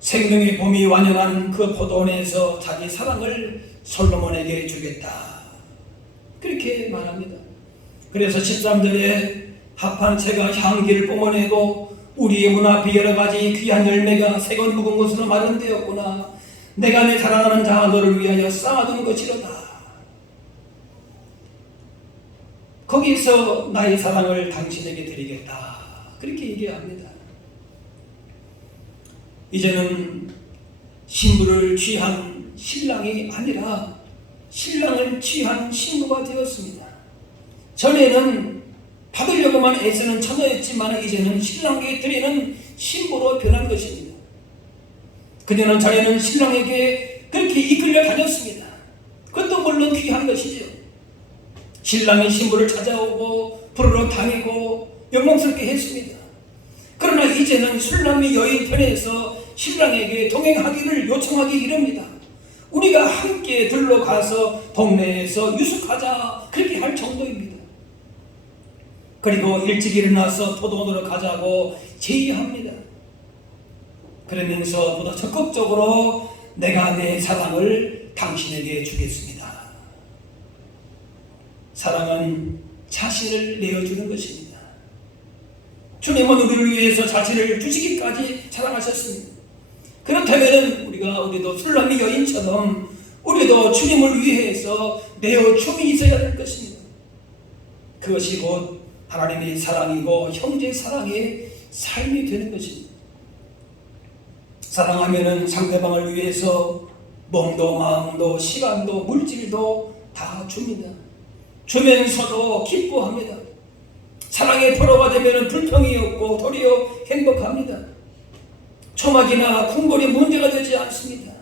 생명의 봄이 완연한 그 포도원에서 자기 사랑을 솔로몬에게 주겠다. 그렇게 말합니다. 그래서 13절에 합한 채가 향기를 뿜어내고 우리의 문 앞에 여러 가지 귀한 열매가 세건 묵은 것으로 마련되었구나. 내가 내 사랑하는 자 너를 위하여 쌓아둔 것이로다. 거기서 나의 사랑을 당신에게 드리겠다. 그렇게 얘기합니다. 이제는 신부를 취한 신랑이 아니라 신랑을 취한 신부가 되었습니다. 전에는 받으려고만 애쓰는 처녀였지만 이제는 신랑에게 드리는 신부로 변한 것입니다. 그녀는 전에는 신랑에게 그렇게 이끌려 다녔습니다. 그것도 물론 귀한 것이죠. 신랑이 신부를 찾아오고 부르러 다니고 영광스럽게 했습니다. 그러나 이제는 술람이 여인 편에서 신랑에게 동행하기를 요청하기 이릅니다. 우리가 함께 들러가서 동네에서 유숙하자 그렇게 할 정도입니다. 그리고 일찍 일어나서 포도원으로 가자고 제의합니다. 그러면서 보다 적극적으로 내가 내 사랑을 당신에게 주겠습니다. 사랑은 자신을 내어주는 것입니다. 주님은 우리를 위해서 자신을 주시기까지 사랑하셨습니다. 그렇다면 우리도 술람의 여인처럼 우리도 주님을 위해서 내어줌이 있어야 될 것입니다. 그것이 곧 하나님의 사랑이고 형제 사랑의 삶이 되는 것입니다. 사랑하면은 상대방을 위해서 몸도 마음도 시간도 물질도 다 줍니다. 주면서도 기뻐합니다. 사랑의 포로가 되면 불평이 없고 도리어 행복합니다. 초막이나 궁궐이 문제가 되지 않습니다.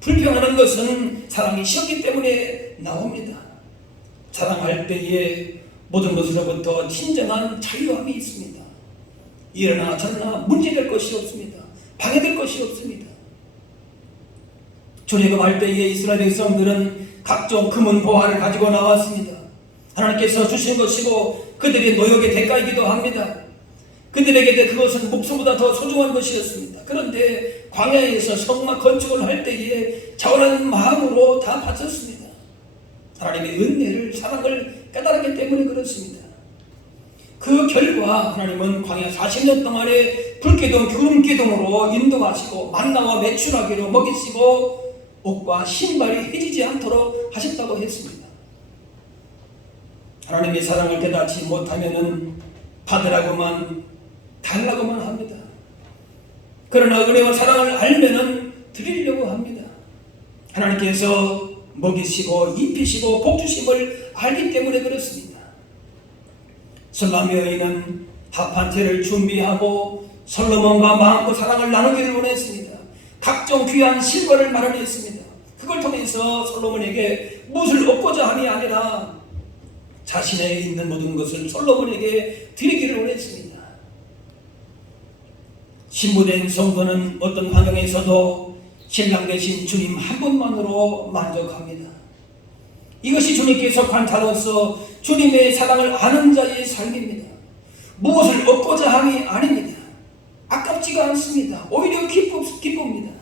불평하는 것은 사랑이 싫기 때문에 나옵니다. 사랑할 때에 모든 것으로부터 진정한 자유함이 있습니다. 이러나 저러나 문제될 것이 없습니다. 방해될 것이 없습니다. 출애굽할 때에 이스라엘 백성들은 각종 금은 보화를 가지고 나왔습니다. 하나님께서 주신 것이고 그들의 노역의 대가이기도 합니다. 그들에게 그것은 목숨보다 더 소중한 것이었습니다. 그런데 광야에서 성막 건축을 할 때에 자원하는 마음으로 다 바쳤습니다. 하나님의 은혜를 사랑을 깨달았기 때문에 그렇습니다. 그 결과 하나님은 광야 40년 동안에 불기둥 구름기둥으로 인도하시고 만나와 메추라기로 먹이시고 옷과 신발이 해지지 않도록 하셨다고 했습니다. 하나님의 사랑을 깨닫지 못하면은 받으라고만 달라고만 합니다. 그러나 은혜와 사랑을 알면은 드리려고 합니다. 하나님께서 먹이시고 입히시고 복주심을 알기 때문에 그렇습니다. 술람 여인은 합한 채를 준비하고 솔로몬과 마음껏 사랑을 나누기를 원했습니다. 각종 귀한 실과를 마련했습니다. 그걸 통해서 솔로몬에게 무엇을 얻고자 함이 아니라 자신에 있는 모든 것을 솔로몬에게 드리기를 원했습니다. 신부된 성도는 어떤 환경에서도 신랑 되신 주님 한 분만으로 만족합니다. 이것이 주님께 속한 자로서 주님의 사랑을 아는 자의 삶입니다. 무엇을 얻고자 함이 아닙니다. 아깝지가 않습니다. 오히려 기쁩니다.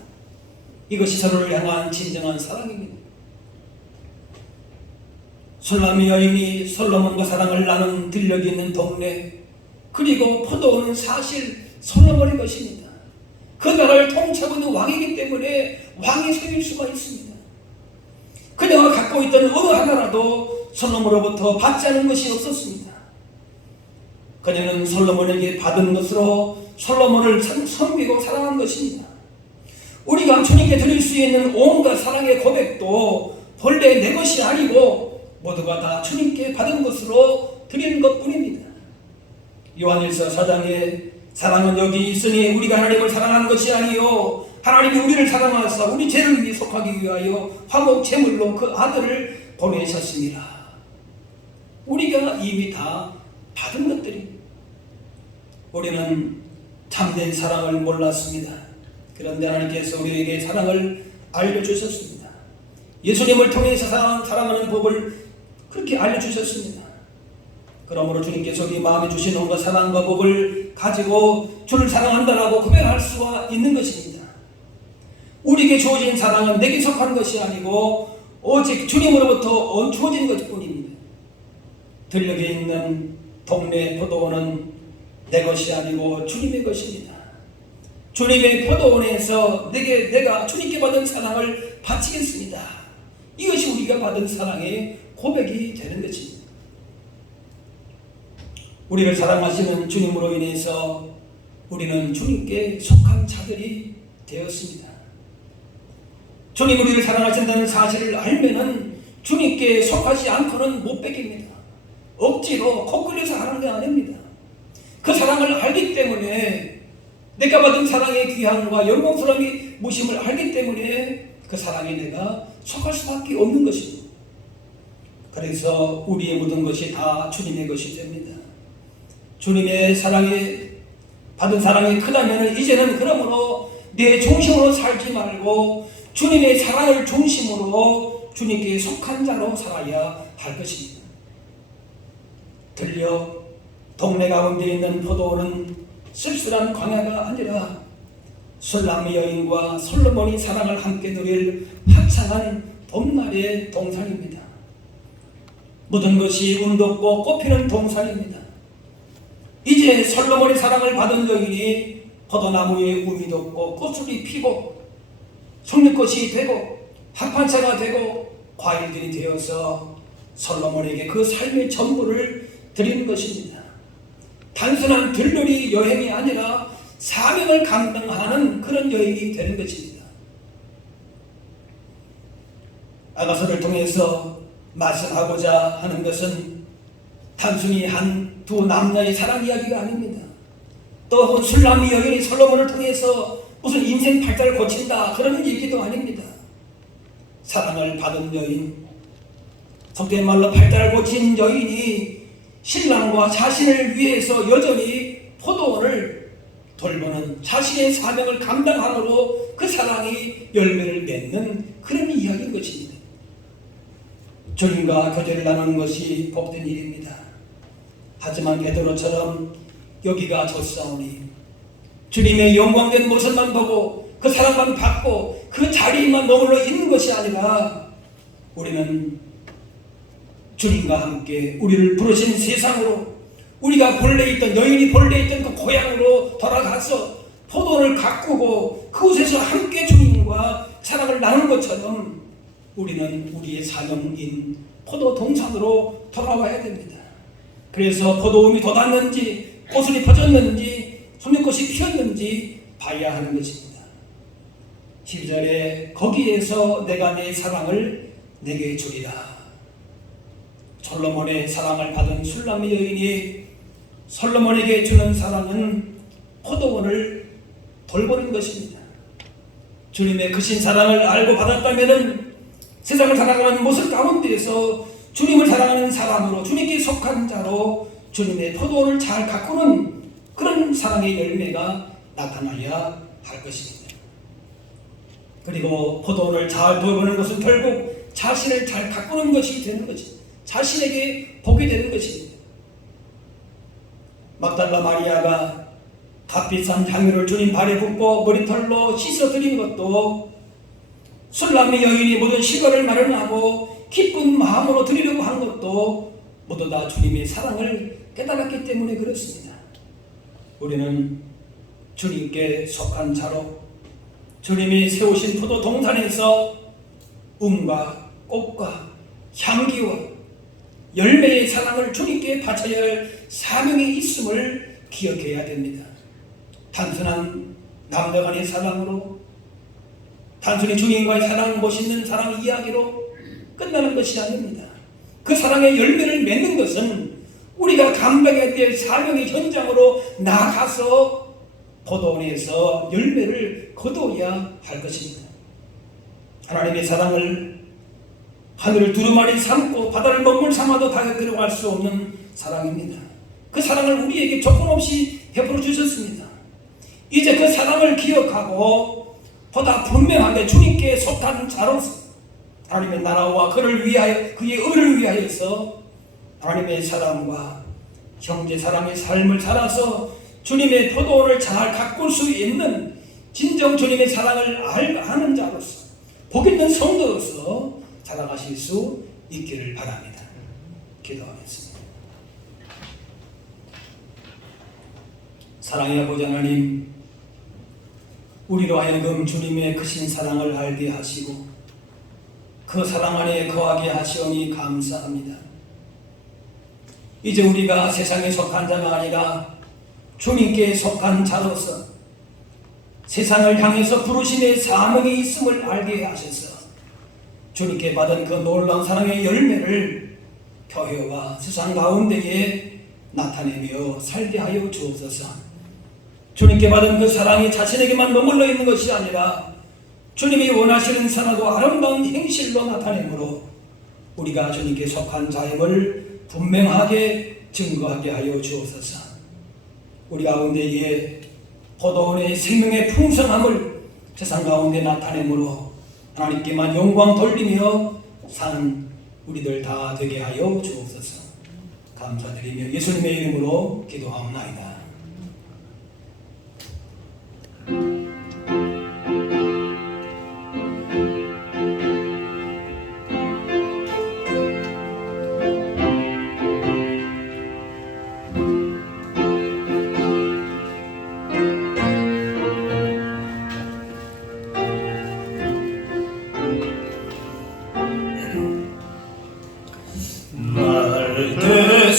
이것이 서로를 향한 진정한 사랑입니다. 술람미 여인이 솔로몬과 사랑을 나눈 들녘이 있는 동네, 그리고 포도원은 사실 솔로몬의 것입니다. 그 나라를 통치하고 있는 왕이기 때문에 왕이 소유일 수가 있습니다. 그녀가 갖고 있던 어느 하나라도 솔로몬으로부터 받지 않은 것이 없었습니다. 그녀는 솔로몬에게 받은 것으로 솔로몬을 섬기고 사랑한 것입니다. 우리가 주님께 드릴 수 있는 온갖 사랑의 고백도 본래 내 것이 아니고 모두가 다 주님께 받은 것으로 드리는 것뿐입니다. 요한일서 4장에 사랑은 여기 있으니 우리가 하나님을 사랑하는 것이 아니요 하나님이 우리를 사랑하사 우리 죄를 위해 속하기 위하여 화목 제물로 그 아들을 보내셨습니다. 우리가 이미 다 받은 것들입니다. 우리는 참된 사랑을 몰랐습니다. 그런데 하나님께서 우리에게 사랑을 알려주셨습니다. 예수님을 통해서 사랑하는 법을 그렇게 알려주셨습니다. 그러므로 주님께서 우리 마음에 주신 온갖 사랑과 복을 가지고 주를 사랑한다라고 고백할 수가 있는 것입니다. 우리에게 주어진 사랑은 내게 속한 것이 아니고 오직 주님으로부터 주어진 것뿐입니다. 들녘에 있는 동네 포도원은 내 것이 아니고 주님의 것입니다. 주님의 포도원에서 내가 주님께 받은 사랑을 바치겠습니다. 이것이 우리가 받은 사랑의 고백이 되는 것입니다. 우리를 사랑하시는 주님으로 인해서 우리는 주님께 속한 자들이 되었습니다. 주님 우리를 사랑하신다는 사실을 알면은 주님께 속하지 않고는 못 뺏깁니다. 억지로 코끌려서 하는 게 아닙니다. 그 사랑을 알기 때문에 내가 받은 사랑의 귀함과 영광스러움이 무심을 알기 때문에 그 사랑에 내가 속할 수밖에 없는 것입니다. 그래서 우리의 모든 것이 다 주님의 것이 됩니다. 주님의 사랑에 받은 사랑이 크다면 이제는 그러므로 내 중심으로 살지 말고 주님의 사랑을 중심으로 주님께 속한 자로 살아야 할 것입니다. 들녘 동네 가운데 있는 포도원은 쓸쓸한 광야가 아니라 술람미 여인과 솔로몬이 사랑을 함께 누릴 화창한 봄날의 동산입니다. 모든 것이 운덥고 꽃피는 동산입니다. 이제 솔로몬의 사랑을 받은 여인이 포도나무에 우미 돋고 꽃술이 피고 송잎꽃이 되고 합판차가 되고 과일들이 되어서 솔로몬에게 그 삶의 전부를 드리는 것입니다. 단순한 들놀이 여행이 아니라 사명을 감당하는 그런 여행이 되는 것입니다. 아가서를 통해서 말씀하고자 하는 것은 단순히 한 두 남녀의 사랑 이야기가 아닙니다. 또 술람미 여인이 솔로몬을 통해서 무슨 인생 팔자를 고친다 그런 얘기도 아닙니다. 사랑을 받은 여인, 속된 말로 팔자를 고친 여인이 신랑과 자신을 위해서 여전히 포도원을 돌보는 자신의 사명을 감당함으로 그 사랑이 열매를 맺는 그런 이야기인 것입니다. 주님과 교제를 나누는 것이 복된 일입니다. 하지만 베드로처럼 여기가 좋사오니 주님의 영광된 모습만 보고 그 사랑만 받고 그 자리에만 머물러 있는 것이 아니라 우리는 주님과 함께 우리를 부르신 세상으로 우리가 본래 있던 여인이 본래 있던 그 고향으로 돌아가서 포도를 가꾸고 그곳에서 함께 주님과 사랑을 나누는 것처럼 우리는 우리의 사명인 포도 동산으로 돌아와야 됩니다. 그래서 포도움이 돋았는지 꽃이 퍼졌는지 송잎꽃이 피었는지 봐야 하는 것입니다. 12절에 거기에서 내가 내 사랑을 내게 주리라. 솔로몬의 사랑을 받은 술람미 여인이 솔로몬에게 주는 사랑은 포도원을 돌보는 것입니다. 주님의 크신 사랑을 알고 받았다면 세상을 살아가는 모습 가운데에서 주님을 사랑하는 사람으로, 주님께 속한 자로 주님의 포도를 잘 가꾸는 그런 사랑의 열매가 나타나야 할 것입니다. 그리고 포도를 잘 돌보는 것은 결국 자신을 잘 가꾸는 것이 되는 것입니다. 자신에게 복이 되는 것입니다. 막달라 마리아가 값비싼 향유를 주님 발에 붓고 머리털로 씻어드린 것도 술람의 여인이 모든 시간을 마련하고 기쁜 마음으로 드리려고 한 것도 모두 다 주님의 사랑을 깨달았기 때문에 그렇습니다. 우리는 주님께 속한 자로 주님이 세우신 포도 동산에서 um과 꽃과 향기와 열매의 사랑을 주님께 바쳐야 할 사명이 있음을 기억해야 됩니다. 단순한 남녀 간의 사랑으로, 단순히 주님과의 사랑, 멋있는 사랑 이야기로 끝나는 것이 아닙니다. 그 사랑의 열매를 맺는 것은 우리가 감당해야 될 사명의 현장으로 나가서 포도원에서 열매를 거둬야 할 것입니다. 하나님의 사랑을 하늘을 두루마리 삼고 바다를 먹물 삼아도 다 들어갈 수 없는 사랑입니다. 그 사랑을 우리에게 조건 없이 베풀어 주셨습니다. 이제 그 사랑을 기억하고 보다 분명하게 주님께 속한 자로서 하나님의 나라와 그를 위하여, 그의 의를 위하여서 하나님의 사랑과 형제 사랑의 삶을 살아서 주님의 포도원을 잘 가꿀 수 있는 진정 주님의 사랑을 아는 자로서, 복 있는 성도로서 살아가실 수 있기를 바랍니다. 기도하겠습니다. 사랑의 아버지 하나님, 우리로 하여금 주님의 크신 사랑을 알게 하시고 그 사랑 안에 거하게 하시오니 감사합니다. 이제 우리가 세상에 속한 자가 아니라 주님께 속한 자로서 세상을 향해서 부르심의 사명이 있음을 알게 하셔서 주님께 받은 그 놀라운 사랑의 열매를 교회와 세상 가운데에 나타내며 살게 하여 주옵소서. 주님께 받은 그 사랑이 자신에게만 머물러 있는 것이 아니라 주님이 원하시는 선하고 아름다운 행실로 나타내므로 우리가 주님께 속한 자임을 분명하게 증거하게 하여 주옵소서. 우리 가운데에 포도원의 생명의 풍성함을 세상 가운데 나타내므로 하나님께만 영광 돌리며 사는 우리들 다 되게 하여 주옵소서. 감사드리며 예수님의 이름으로 기도하옵나이다.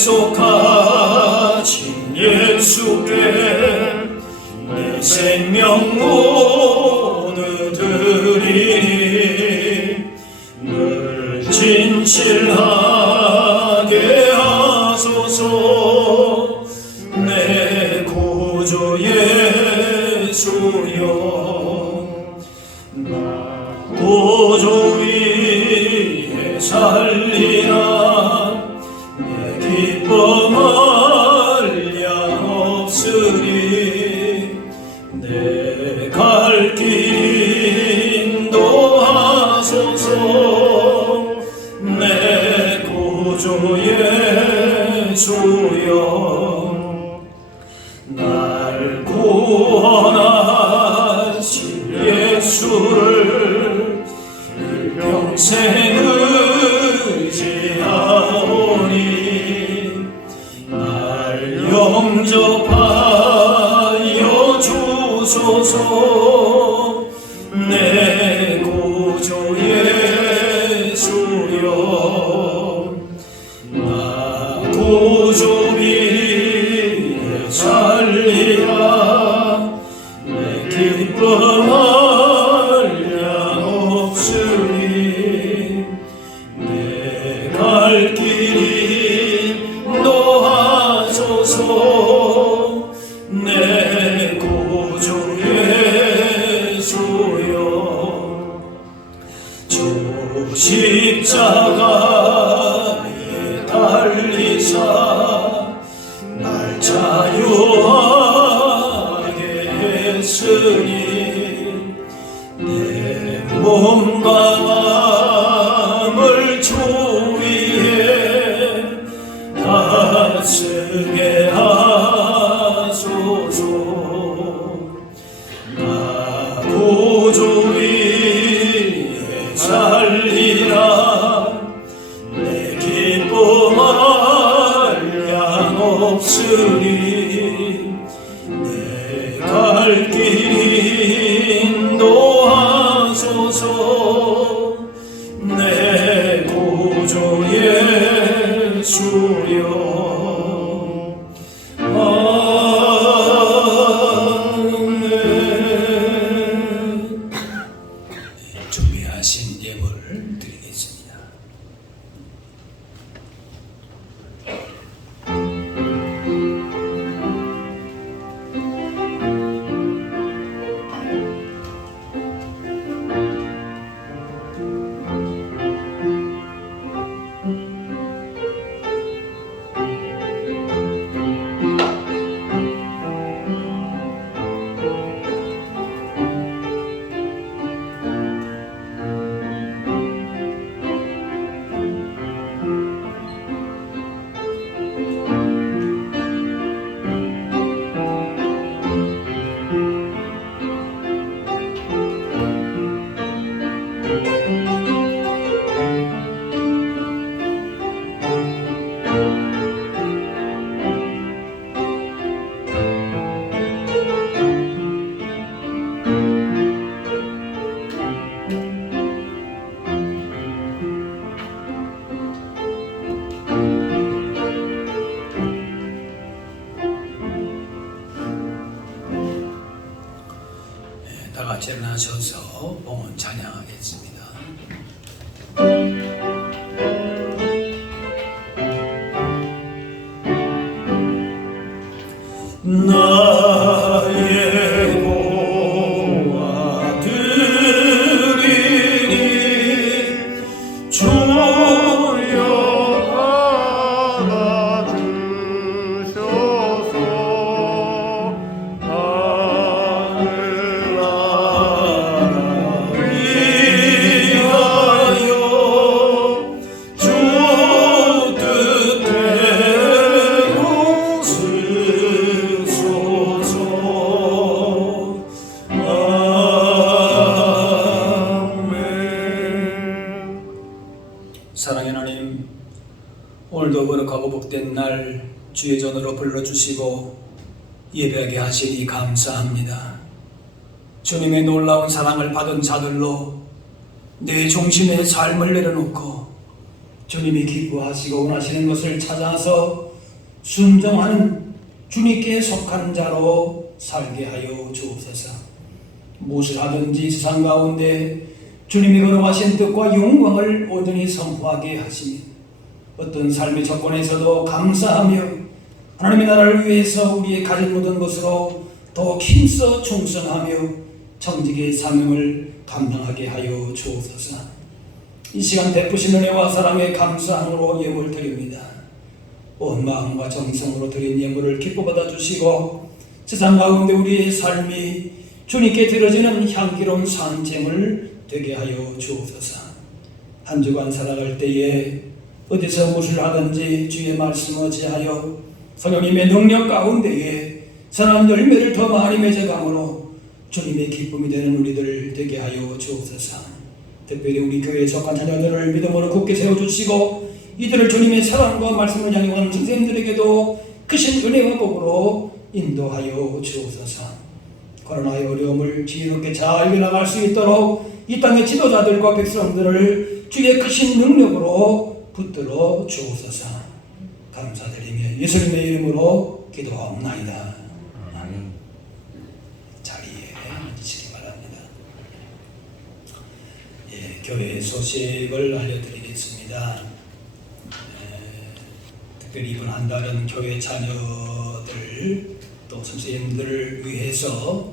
속하신 예수께 내 생명 모두 드리니 늘 진실하게 하소서. 내 구주 예수여, 나 구주 위에 살리라. 기쁨할 양 없으리. 내 갈 길 인도하소서. 내 구주 예수여, 날 구원하신 예수를 일평생 의지하오니 영접하여 주소서. 내 구주 예수여, 나 구주 위에 살리라. 내 기쁨할 양 없으니 내 갈 길이 인도하소서. 내 구주 예수여, 십자가에 달리사 날 자유하게 했으니 내 몸과 마음을 주 위에 다 쓰게 하소서. 나 구주 위에 살리라 내 기쁨할 양 없으니 내 갈 길 인도하소서. 내 구주 예수여. 아멘. 준비하신 예물을 드리겠습니다. 다 같이 일어나셔서 봉헌 찬양하겠습니다. 나의 고아 드리니 주여 받아주셔서 하늘 나라 위하여 주 뜻대로 쓰소서. 아멘. 사랑의 하나님, 오늘도 거룩하고 복된 날 주의 전으로 불러주시고 예배하게 하시니 감사합니다. 주님의 놀라운 사랑을 받은 자들로 내 중심의 삶을 내려놓고 주님이 기뻐하시고 원하시는 것을 찾아서 순종하는 주님께 속한 자로 살게 하여 주옵소서. 무엇을 하든지 세상 가운데 주님이 걸어가신 뜻과 영광을 온전히 선포하게 하시며 어떤 삶의 조건에서도 감사하며 하나님의 나라를 위해서 우리의 가진 모든 것으로 더욱 힘써 충성하며 청직의 사명을 감당하게 하여 주옵소서. 이 시간 베푸신 은혜와 사랑에 감사함으로 예물 드립니다. 온 마음과 정성으로 드린 예물을 기뻐 받아주시고 세상 가운데 우리의 삶이 주님께 드려지는 향기로운 산재물 되게 하여 주옵소서. 한 주간 살아갈 때에 어디서 무엇을 하든지 주의 말씀 어지하여 성령님의 능력 가운데에 선한 열매를 더 많이 맺어감으로 주님의 기쁨이 되는 우리들 되게 하여 주옵소서. 특별히 우리 교회에 속한 자녀들을 믿음으로 굳게 세워주시고 이들을 주님의 사랑과 말씀을 양육하는 선생님들에게도 크신 은혜와 복으로 인도하여 주옵소서. 코로나의 어려움을 지혜롭게 잘 이겨나갈 수 있도록 이 땅의 지도자들과 백성들을 주의 크신 능력으로 붙들어 주옵소서. 감사드리며 예수님의 이름으로 기도하옵나이다. 아멘. 자리에 앉으시기 바랍니다. 교회 소식을 알려드리겠습니다. 특별히 이번 한 달은 교회 자녀들 또 선생님들을 위해서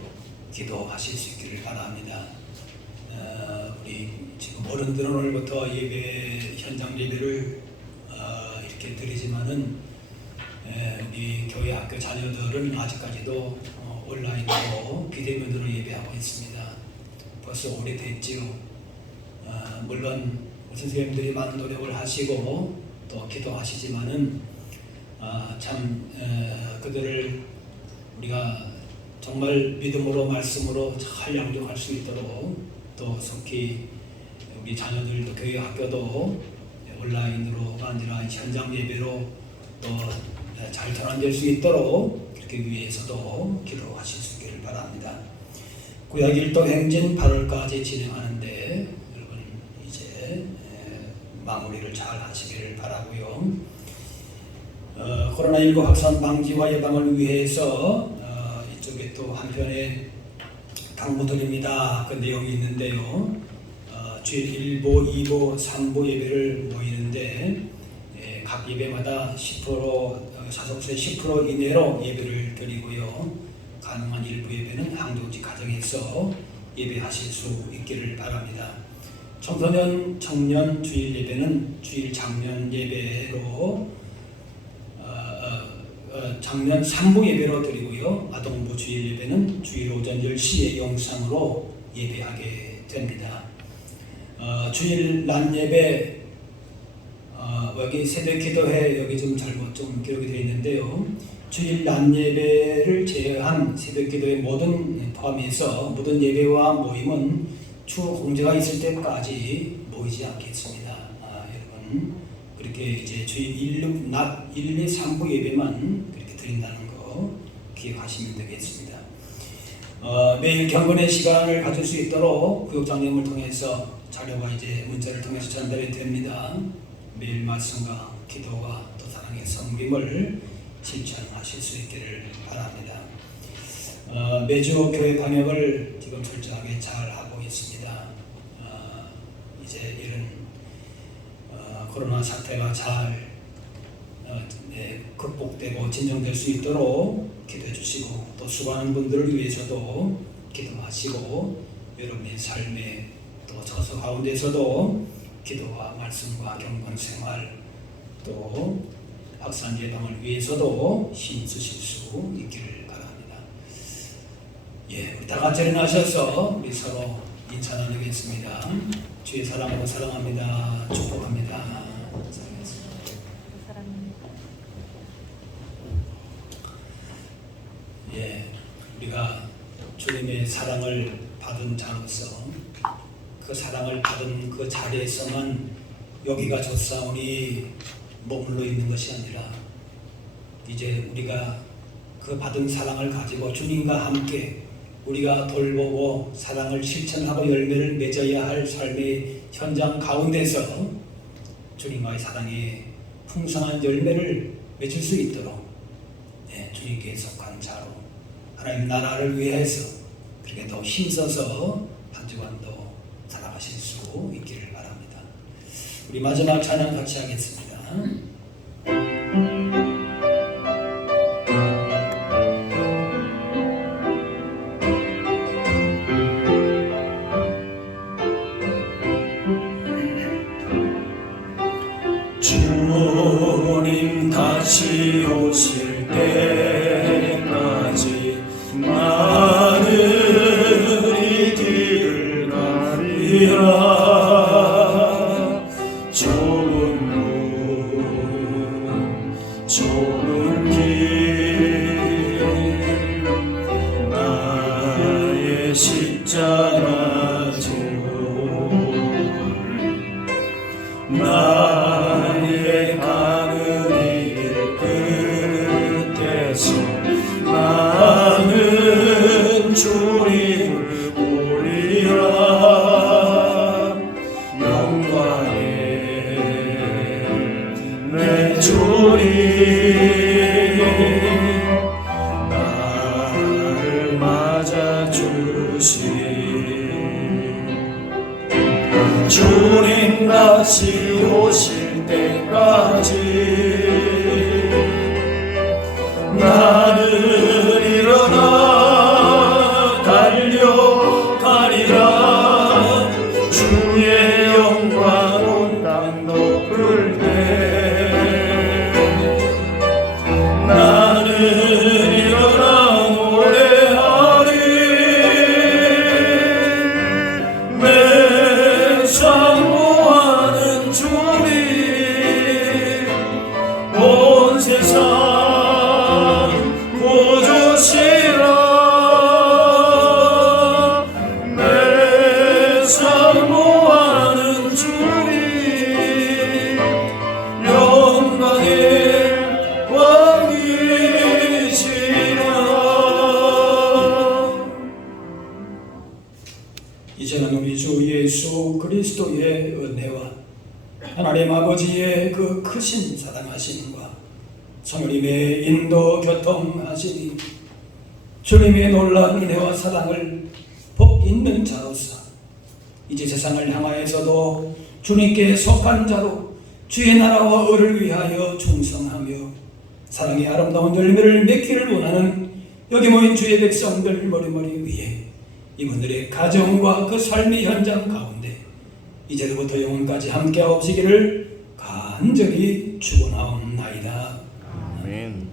기도하실 수 있기를 바랍니다. 우리 지금 어른들은 오늘부터 현장 예배를 이렇게 드리지만은 우리 교회 학교 자녀들은 아직까지도 온라인으로 비대면으로 예배하고 있습니다. 벌써 오래됐지요. 물론 선생님들이 많은 노력을 하시고 또 기도하시지만은 그들을 우리가 정말 믿음으로 말씀으로 잘 양육할 수 있도록 또 속히 우리 자녀들도 교회 학교도 온라인으로가 아니라 현장 예배로 또 잘 전환될 수 있도록 그렇게 위해서도 기도하실 수 있기를 바랍니다. 구약 일도 행진 8월까지 진행하는데 여러분 이제 마무리를 잘 하시기를 바라고요. 코로나19 확산 방지와 예방을 위해서 이쪽에 또 한편에 강모드립니다. 그 내용이 있는데요. 주일 1보, 2보, 3보 예배를 모이는데 각 예배마다 10% 사성수의 10% 이내로 예배를 드리고요. 가능한 일부 예배는 항정지 가정에서 예배하실 수 있기를 바랍니다. 청소년, 청년 주일 예배는 주일 장년 예배로 장년 3부 예배로 드리고요. 아동부 주일 예배는 주일 오전 10시에 영상으로 예배하게 됩니다. 주일 낮 예배 여기 새벽 기도회 여기 좀 잘못 기록이 되어 있는데요. 주일 낮 예배를 제외한 새벽 기도회 모든 포함해서 모든 예배와 모임은 추후 공제가 있을 때까지 모이지 않겠습니다. 여러분 그렇게 이제 주일 낮 1, 2, 3부 예배만 그렇게 드린다는 거 기억하시면 되겠습니다. 매일 경건의 시간을 가질 수 있도록 구역장님을 통해서 자료와 이제 문자를 통해서 전달이 됩니다. 매일 말씀과 기도와 또 사랑의 섬김을 실천하실 수 있기를 바랍니다. 매주 교회 방역을 지금 철저하게 잘 하고 있습니다. 이제 이런 코로나 사태가 잘 극복되고 진정될 수 있도록 기도해 주시고 또 수고하는 분들을 위해서도 기도하시고 여러분의 삶의 또 저서 가운데서도 기도와 말씀과 경건 생활 또 확산 예방을 위해서도 힘쓰실 수 있기를 바랍니다. 우리 다 같이 일어나셔서 우리 서로 인사 나누겠습니다. 주의 사랑으로 사랑합니다. 축복합니다. 우리가 주님의 사랑을 받은 자로서 그 사랑을 받은 그 자리에서만 여기가 좋사오니 머물러 있는 것이 아니라 이제 우리가 그 받은 사랑을 가지고 주님과 함께 우리가 돌보고 사랑을 실천하고 열매를 맺어야 할 삶의 현장 가운데서 주님과의 사랑의 풍성한 열매를 맺을 수 있도록 주님께 속한 자로 하나님 나라를 위해서 그렇게 더 힘써서 한 주간도 살아가실 수 있기를 바랍니다. 우리 마지막 찬양 같이 하겠습니다. 주님 다시 오실 때까지 나는 이 길을 가리라. 좁은 문 좁은 길 나의 십자가 지고 나의 가는 이 길 끝에서 나는 주님을 보리라. 영광의 내 주님 나를 맞아주시. 주님 다시 오실 때까지 나는 일어나 달려가리라. 주의 하나님 아버지의 그 크신 사랑하심과 성령님의 인도 교통하시니 주님의 놀라운 은혜와 사랑을 복 있는 자로서 이제 세상을 향하여서도 주님께 속한 자로 주의 나라와 의를 위하여 충성하며 사랑의 아름다운 열매를 맺기를 원하는 여기 모인 주의 백성들 머리머리 위에 이분들의 가정과 그 삶의 현장 가운데 이제로부터 영원까지 함께하옵시기를 간절히 축원하옵나이다. 아멘.